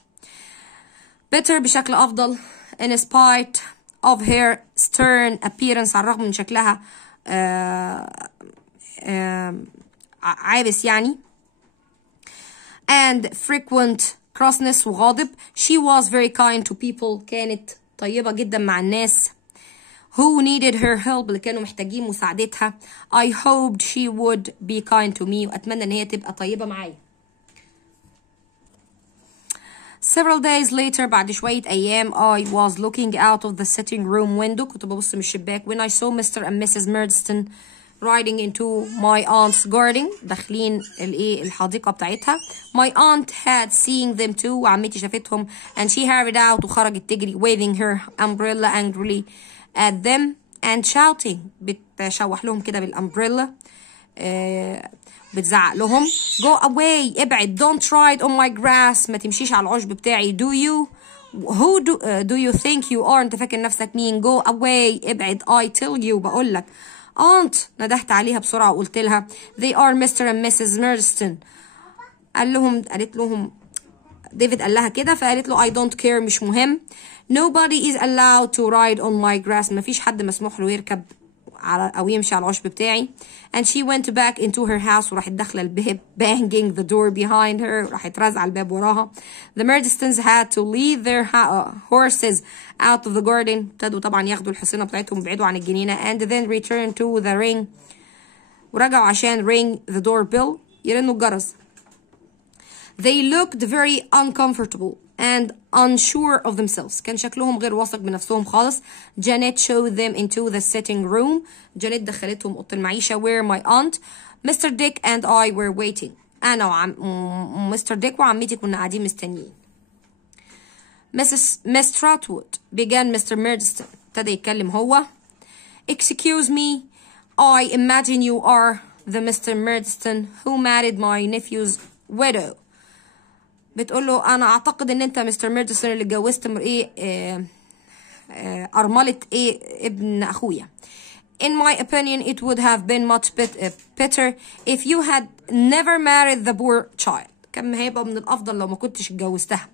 better بشكل أفضل. In spite of her stern appearance. على الرغم من شكلها عابس يعني and frequent crossness وغاضب. She was very kind to people. كانت طيبة جدا مع الناس who needed her help. اللي كانوا محتاجين مساعدتها. I hoped she would be kind to me. وأتمنى إن هي تبقى طيبة معايا. Several days later بعد شوية أيام I was looking out of the sitting room window كنت ببص من الشباك when I saw Mr. and Mrs. Murdstone riding into my aunt's garden داخلين الحديقة بتاعتها. My aunt had seen them too وعمتي شافتهم and she hurried out وخرجت تجري waving her umbrella angrily at them and shouting بتشوح لهم كده بالامبريلا بتزعق لهم go away ابعد don't ride on my grass ما تمشيش على العشب بتاعي do you think you are انت فاكر نفسك مين go away ابعد I tell you بقول لك aunt ندهت عليها بسرعة وقلت لها they are Mr. and Mrs. Murdstone قالت لهم ديفيد قال لها كده فقالت له I don't care مش مهم nobody is allowed to ride on my grass ما فيش حد مسموح له يركب أو يمشي على العشب بتاعي and she went back into her house وراحت داخلة الباب banging the door behind her راحت رازعة الباب وراها. The Murdstones had to lead their horses out of the garden ابتدوا طبعا ياخدوا الحصينة بتاعتهم ويبعدوا عن الجنينة and then return to the ring ورجعوا عشان ring the doorbell يرنوا الجرس. They looked very uncomfortable and unsure of themselves كان شكلهم غير واثق بنفسهم خالص. Janet showed them into the sitting room جانيت دخلتهم أوضة المعيشة where my aunt Mr. Dick and I were waiting أنا Mr. Dick وعمتي كنا قاعدين مستنيين. Miss Trotwood began Mr. Murdstone ابتدى يتكلم هو Excuse me I imagine you are the Mr. Murdstone who married my nephew's widow بتقول له انا اعتقد ان انت مستر ميردسون اللي اتجوزت ارمله ابن اخويا. In my opinion it would have been much better if you had never married the poor child كان هيبقى من الافضل لو ما كنتش اتجوزتها.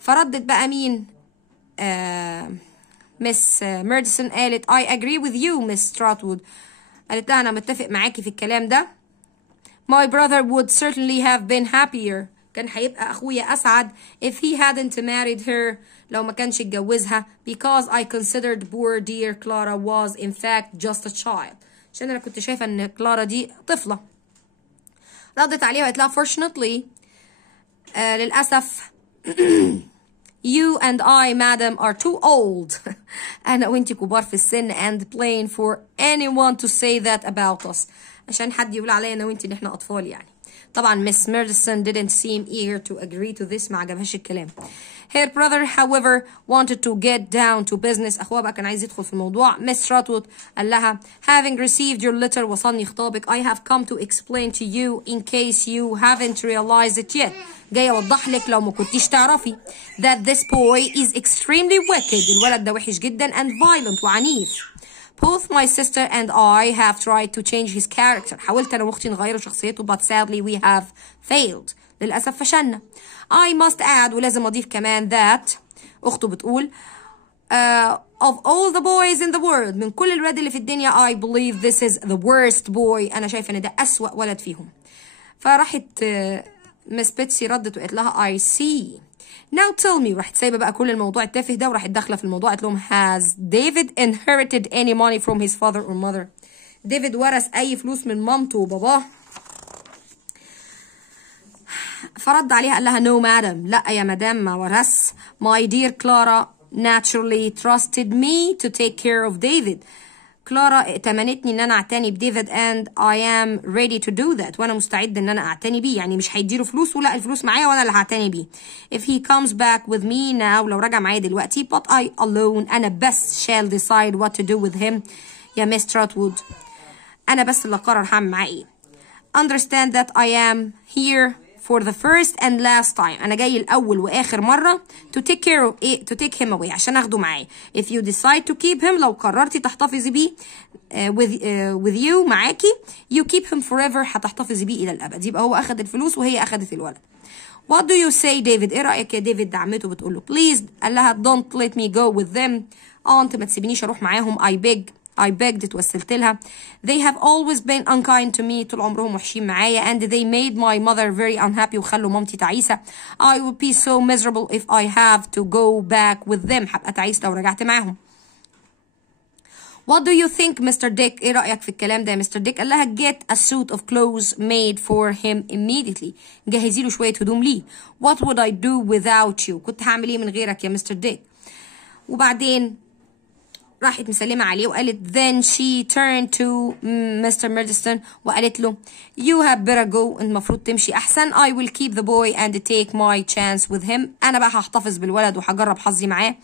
فردت بقى مين مس ميردسون قالت I agree with you Miss Trotwood قالت لها انا متفق معاكي في الكلام ده. My brother would certainly have been happier كان هيبقى أخويا أسعد if he hadn't married her لو ما كانش اتجوزها because I considered poor dear Clara was in fact just a child عشان أنا كنت شايفة إن كلارا دي طفلة. ردت عليها وقالت لها fortunately للأسف you and I madam are too old أنا وإنتي كبار في السن and plain for anyone to say that about us عشان حد يقول عليا أنا وإنتي إن إحنا أطفال يعني. طبعا Miss Murdstone didn't seem eager to agree to this ما عجبهاش الكلام. Her brother however wanted to get down to business أخوها بقى كان عايز يدخل في الموضوع. Miss Trotwood قال لها having received your letter وصلني خطابك I have come to explain to you in case you haven't realized it yet جاي أوضح لك لو ما كنتيش تعرفي that this boy is extremely wicked الولد ده وحش جدا and violent وعنيف. Both my sister and I have tried to change his character. حاولت أنا وأختي نغير شخصيته but sadly we have failed. للأسف فشلنا. I must add ولازم أضيف كمان that أخته بتقول of all the boys in the world من كل الولاد اللي في الدنيا I believe this is the worst boy أنا شايفة إن ده أسوأ ولد فيهم. فراحت مس بيتسي ردت وقالت لها I see. Now tell me راحت سايبه بقى كل الموضوع التافه ده وراحت داخله في الموضوع قالت لهم has David inherited any money from his father or mother ديفيد ورث اي فلوس من مامته وباباه. فرد عليها قال لها no madam لا يا مدام ما ورث. my dear Clara naturally trusted me to take care of David كلارا ائتمنتني ان انا اعتني بديفيد and I am ready to do that وانا مستعد ان انا اعتني بيه يعني مش هيديله فلوس ولا الفلوس معايا وانا اللي هعتني بيه. if he comes back with me now لو رجع معايا دلوقتي but I alone انا بس shall decide what to do with him يا مس تراتوود انا بس اللي اقرر هعمل معاه ايه. understand that I am here for the first and last time أنا جاي الأول وآخر مرة to take care of to take him away عشان أخده معايا. if you decide to keep him لو قررتي تحتفظي بيه with you معاكي you keep him forever هتحتفظي بيه إلى الأبد. يبقى هو أخد الفلوس وهي أخدت الولد. what do you say David إيه رأيك يا ديفيد؟ دعمته بتقول له please قال لها don't let me go with them أنت ما تسيبنيش أروح معاهم I begged اتوسلت لها. they have always been unkind to me طول عمرهم وحشين معايا and they made my mother very unhappy وخلوا مامتي تعيسة. I would be so miserable if I have to go back with them هبقى تعيس لو رجعت معاهم. What do you think Mr. Dick؟ ايه رأيك في الكلام ده يا Mr. Dick؟ قال لها get a suit of clothes made for him immediately. جهزي له شوية هدوم ليه. What would I do without you؟ كنت هعمل ايه من غيرك يا Mr. Dick؟ وبعدين راحت مسلمة عليه وقالت then she turned to Mr. Murdstone وقالت له you have better go. المفروض تمشي أحسن. I will keep the boy and take my chance with him. أنا بقى هحتفظ بالولد وهجرب حظي معاه.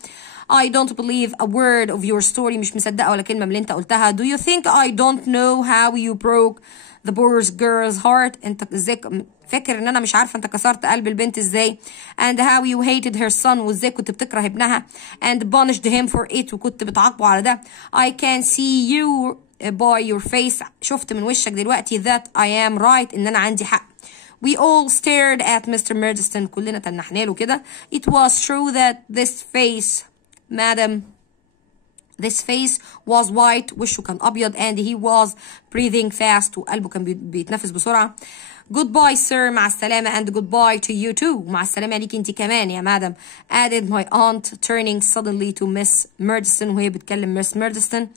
I don't believe a word of your story. مش مصدقة ولا كلمة من اللي انت قلتها. Do you think I don't know how you broke the poor girl's heart؟ انت ازاي فاكر ان انا مش عارفة انت كسرت قلب البنت ازاي؟ And how you hated her son وازاي كنت بتكره ابنها and punished him for it وكنت بتعاقبه على ده. I can see you by your face. شفت من وشك دلوقتي that I am right ان انا عندي حق. We all stared at Mr. Murdstone. كلنا تنحنا له كده. It was true that this face was white. وشه كان أبيض and he was breathing fast وقلبه كان بيتنفس بسرعة. Goodbye sir. مع السلامة. and goodbye to you too. مع السلامة ليك انت كمان يا مادام. added my aunt turning suddenly to Miss Murdstone وهي بتكلم Miss Murdstone.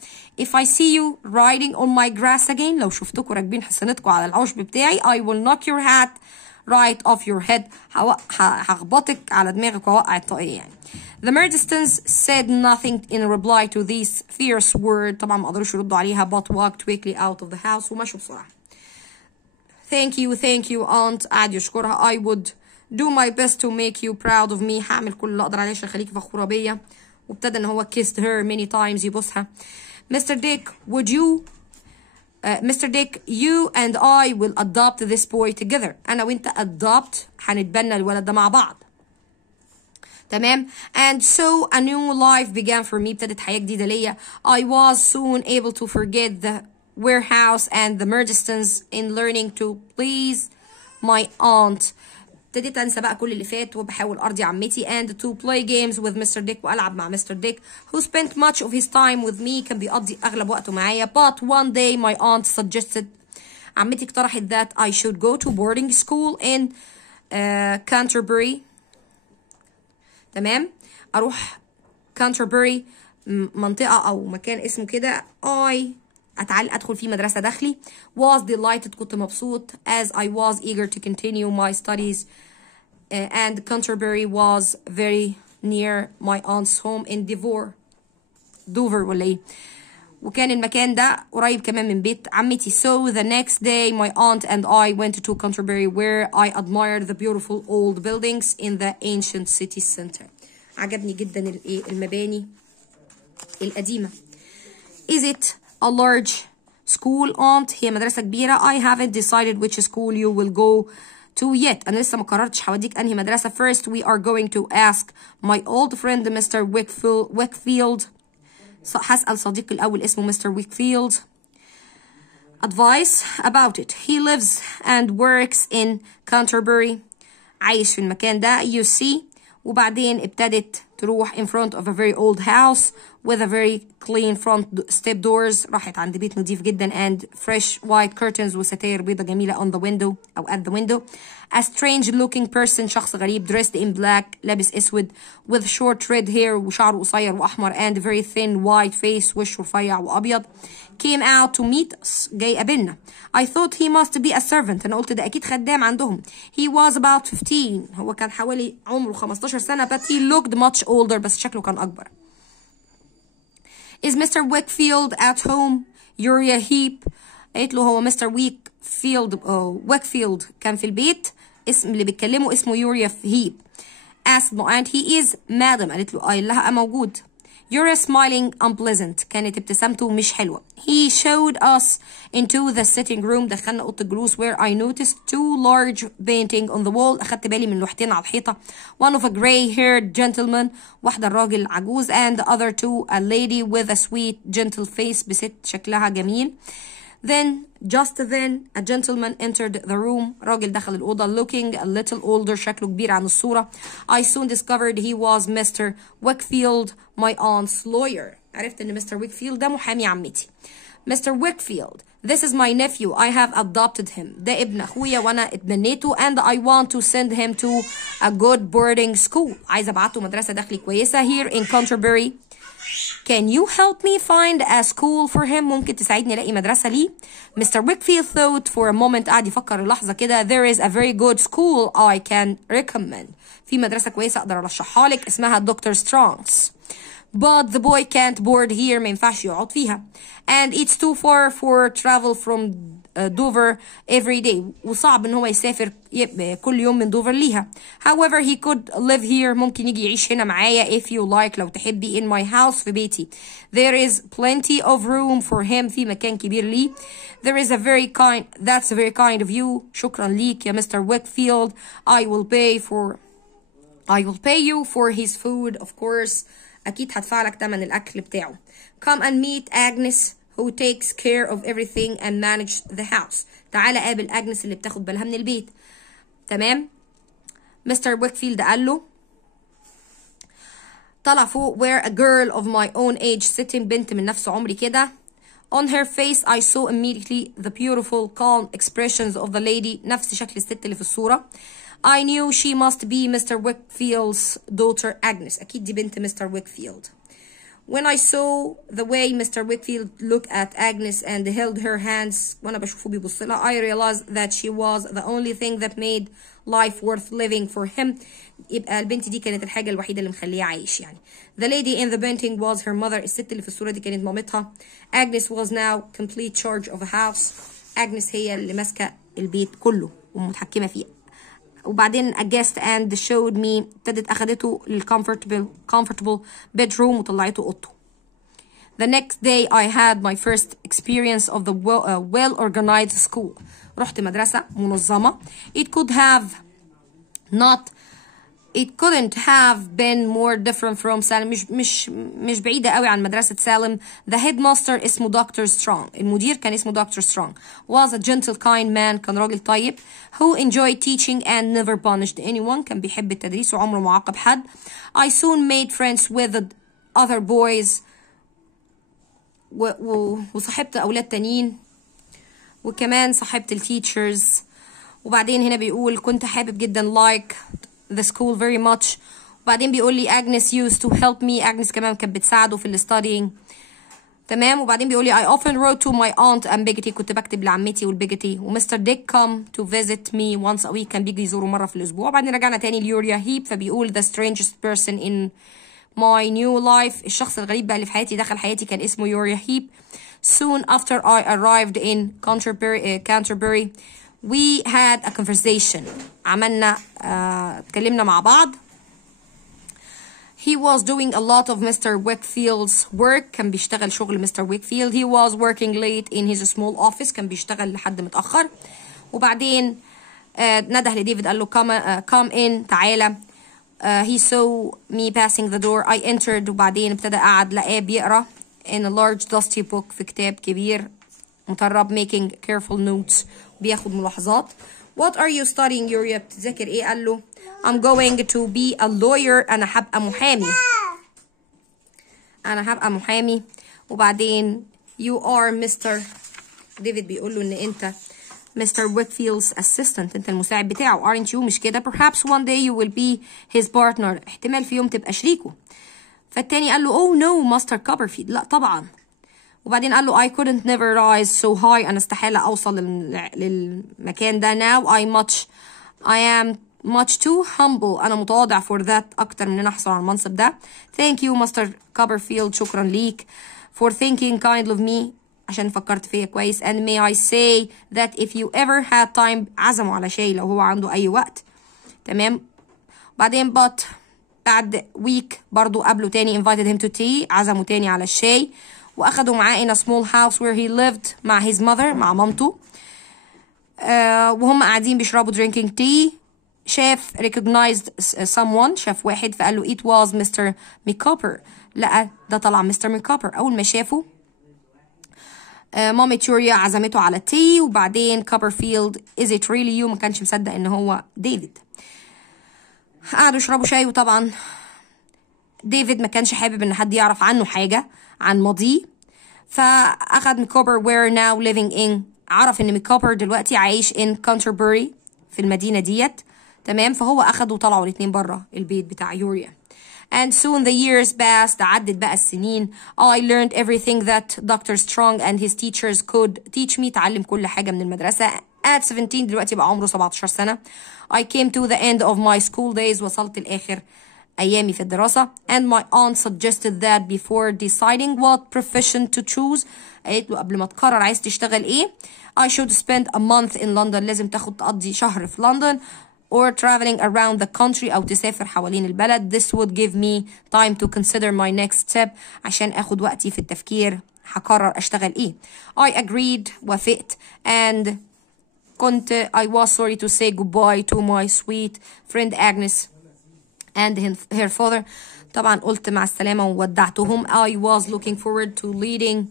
If I see you riding on my grass again. لو شفتكوا راكبين حصانتكوا على العشب بتاعي I will knock your hat right off your head. هخبطك على دماغك وأوقع الطاقية يعني. The Murdstones said nothing in reply to this fierce word. طبعا ما قدروش يردوا عليها but walked quickly out of the house ومشوا بسرعة. Thank you aunt. قعد يشكرها. I would do my best to make you proud of me. هعمل كل اللي اقدر عليه عشان اخليكي فخورة بيا. وابتدى ان هو kissed her many times يبوسها. Mr. Dick, you and I will adopt this boy together. انا وانت adopt هنتبنى الولد ده مع بعض. تمام. and so a new life began for me. ابتدت حياة جديدة ليا. I was soon able to forget the warehouse and the Murdstones in learning to please my aunt. ابتديت انسى بقى كل اللي فات وبحاول ارضي عمتي and to play games with Mr. Dick والعب مع Mr. Dick who spent much of his time with me. كان بيقضي اغلب وقته معايا. but one day my aunt suggested. عمتي اقترحت that I should go to boarding school in Canterbury. تمام. اروح كانتربري منطقة او مكان اسمه كده. ادخل فيه مدرسة داخلي. was delighted. كنت مبسوط as I was eager to continue my studies and Canterbury was very near my aunt's home in دوفر ولا ايه. وكان المكان ده قريب كمان من بيت عمتي. so the next day my aunt and I went to Canterbury where I admired the beautiful old buildings in the ancient city center. عجبني جدا المباني القديمة. is it a large school aunt؟ هي مدرسة كبيرة. I haven't decided which school you will go to yet. أنا لسه ما قررتش هوديك أنهي مدرسة. first we are going to ask my old friend Mr. Wickfield. هسأل صديقي الأول اسمه Mr. Wickfield advice about it. he lives and works in Canterbury. عايش في المكان ده you see. وبعدين ابتدت تروح in front of a very old house with a very clean front step doors. راحت عند بيت نظيف جدا and fresh white curtains وستاير بيضة جميلة on the window أو at the window. a strange looking person. شخص غريب dressed in black. لابس أسود with short red hair وشعره قصير وأحمر and very thin white face. وشه رفيع وأبيض. came out to meet us. جاي قابلنا. I thought he must be a servant. أنا قلت ده أكيد خدام عندهم. he was about 15. هو كان حوالي عمره 15 سنة but he looked much older. بس شكله كان أكبر. is Mr. Wickfield at home؟ يوريا هيب. قالت له هو مستر ويكفيلد كان في البيت. اسم اللي بيتكلمه اسمه يوريا هيب. asked my aunt. he is madam. قالت له قال لها موجود. You're smiling unpleasant. كانت ابتسامته مش حلوة. He showed us into the sitting room. دخلنا أوضة الجلوس where I noticed two large painting on the wall. أخدت بالي من لوحتين على الحيطة. One of a gray-haired gentleman. واحدة الراجل عجوز and the other two a lady with a sweet gentle face. بست شكلها جميل. Just then a gentleman entered the room. راجل دخل الأوضة looking a little older. شكله كبير عن الصورة. I soon discovered he was Mr. Wickfield, my aunt's lawyer. عرفت إن Mr. Wickfield ده محامي عمتي. Mr. Wickfield, this is my nephew. I have adopted him. ده ابن أخويا وأنا اتبنيته and I want to send him to a good boarding school. عايزة أبعته مدرسة داخلي كويسة here in Canterbury. Can you help me find a school for him؟ ممكن تساعدني الاقي مدرسة ليه؟ Mr. Wickfield thought for a moment. قعد يفكر لحظة كده. There is a very good school I can recommend. في مدرسة كويسة اقدر ارشحها لك اسمها دكتور سترونجز. But the boy can't board here. ما ينفعش يقعد فيها. And it's too far for travel from Dover every day. وصعب ان هو يسافر كل يوم من دوفر ليها. However he could live here. ممكن يجي يعيش هنا معايا if you like لو تحبي in my house في بيتي. There is plenty of room for him. في مكان كبير ليه. There is a very kind. That's very kind of you. شكرا ليك يا Mr. Wickfield. I will pay you for his food of course. أكيد هدفع لك تمن الأكل بتاعه. Come and meet Agnes who takes care of everything and manage the house. تعالى قابل أجنس اللي بتاخد بالها من البيت. تمام. مستر ويكفيلد قال له طلع فوق where a girl of my own age sitting. بنت من نفس عمري كده. On her face I saw immediately the beautiful calm expressions of the lady. نفس شكل الست اللي في الصورة. I knew she must be Mr. Wickfield's daughter Agnes. أكيد دي بنت مستر ويكفيلد. When I saw the way Mr. Wickfield looked at Agnes and held her hands وأنا بشوفه بيبص لها I realized that she was the only thing that made life worth living for him. يبقى البنت دي كانت الحاجة الوحيدة اللي مخليه عايش يعني. The lady in the painting was her mother. الست اللي في الصورة دي كانت مامتها. Agnes was now complete charge of a house. Agnes هي اللي ماسكة البيت كله ومتحكمة فيه. وبعدين a guest and showed me. ابتدت أخدته comfortable bedroom وطلعته أوضته. The next day I had my first experience of the well-organized school. رحت مدرسة منظمة. It couldn't have been more different from Salem. مش بعيدة قوي عن مدرسة سالم. The headmaster اسمه دكتور سترونج. المدير كان اسمه دكتور سترونج. Was a gentle kind man. كان راجل طيب. Who enjoyed teaching and never punished anyone. كان بيحب التدريس وعمره ما عاقب حد. I soon made friends with the other boys. وصاحبت أولاد تانيين. وكمان صاحبت التيتشرز. وبعدين هنا بيقول كنت حابب جدا like the school very much. وبعدين بيقول لي Agnes used to help me. Agnes كمان كانت بتساعده في studying. تمام. وبعدين بيقول لي I often wrote to my aunt and Biggity. كنت بكتب لعمتي والبيجتي. ومستر ديك come to visit me once a week. كان بيجي يزوره مرة في الأسبوع. وبعدين رجعنا تاني ليوريا هيب. فبيقول the strangest person in my new life. الشخص الغريب بقى اللي في حياتي دخل حياتي كان اسمه يوريا هيب. Soon after I arrived in Canterbury we had a conversation. عملنا اتكلمنا مع بعض. He was doing a lot of Mr. Wickfield's work. كان بيشتغل شغل Mr. Wickfield. He was working late in his small office. كان بيشتغل لحد متأخر. وبعدين نده لديفيد قال له come in تعالى. He saw me passing the door. I entered. وبعدين ابتدى قعد لقاه بيقرا in a large dusty book. في كتاب كبير مطرب making careful notes. بياخد ملاحظات. What are you studying يوريا؟ بتذاكر ايه؟ قال له I'm going to be a lawyer. أنا هبقى محامي. وبعدين you are Mr. ديفيد بيقول له إن أنت Mr. Wickfield's assistant. أنت المساعد بتاعه. aren't you؟ مش كده؟ Perhaps one day you will be his partner. احتمال في يوم تبقى شريكه. فالتاني قال له oh no Mr. Copperfield. لا طبعا. وبعدين قال له I couldn't never rise so high. أنا استحالة أوصل للمكان ده. Now I am much too humble. أنا متواضع for that. أكتر من أن أحصل على المنصب ده. Thank you Mr. Copperfield. شكرا ليك for thinking kindly of me. عشان فكرت فيا كويس. And may I say that if you ever had time. عزمه على شيء لو هو عنده أي وقت. تمام. بعدين بعد week برضو قابله تاني invited him to tea. عزمه تاني على الشاي. وأخدوا معاه in a small house where he lived مع his mother. مع مامته. وهم قاعدين بيشربوا drinking tea. شاف recognized someone. شاف واحد فقال له it was Mr. McCopper. لقى ده طلع Mr. McCopper. أول ما شافه مامة يوريا عزمته على تي. وبعدين كوبرفيلد is it really you؟ ما كانش مصدق إن هو ديفيد. قعدوا يشربوا شاي. وطبعا ديفيد ما كانش حابب إن حد يعرف عنه حاجة عن ماضيه. فأخد ميكوبر we're now living in. عرف إن ميكوبر دلوقتي عايش in Canterbury في المدينة ديت. تمام. فهو أخده وطلعوا الاتنين بره البيت بتاع يوريا. And soon the years passed. عدت بقى السنين. I learned everything that Dr. Strong and his teachers could teach me. تعلم كل حاجة من المدرسة. At 17 دلوقتي بقى عمره 17 سنة. I came to the end of my school days. وصلت لآخر أيامي في الدراسة. And my aunt suggested that before deciding what profession to choose. قالت له قبل ما تقرر عايز تشتغل إيه. I should spend a month in London. لازم تقضي شهر في لندن. Or traveling around the country أو تسافر حوالين البلد. This would give me time to consider my next step. عشان أخد وقتي في التفكير هقرر أشتغل إيه. I agreed. وافقت. And I was sorry to say goodbye to my sweet friend Agnes and her father. طبعا قلت مع السلامة وودعتهم. I was looking forward to leading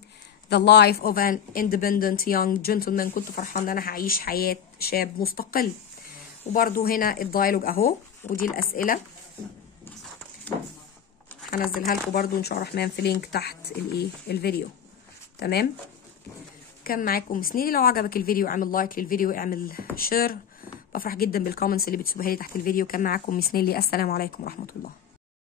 the life of an independent young gentleman. كنت فرحان ان انا هعيش حياة شاب مستقل. وبرضو هنا الدايلوج اهو، ودي الاسئلة هنزلها لكم برضو ان شاء الله الرحمن في لينك تحت الفيديو. تمام، كان معاكم مس نيلي. لو عجبك الفيديو اعمل لايك للفيديو، اعمل شير، بفرح جدا بالكومنتس اللي بتسيبوها لي تحت الفيديو. كان معاكم مس نيلي، السلام عليكم ورحمة الله.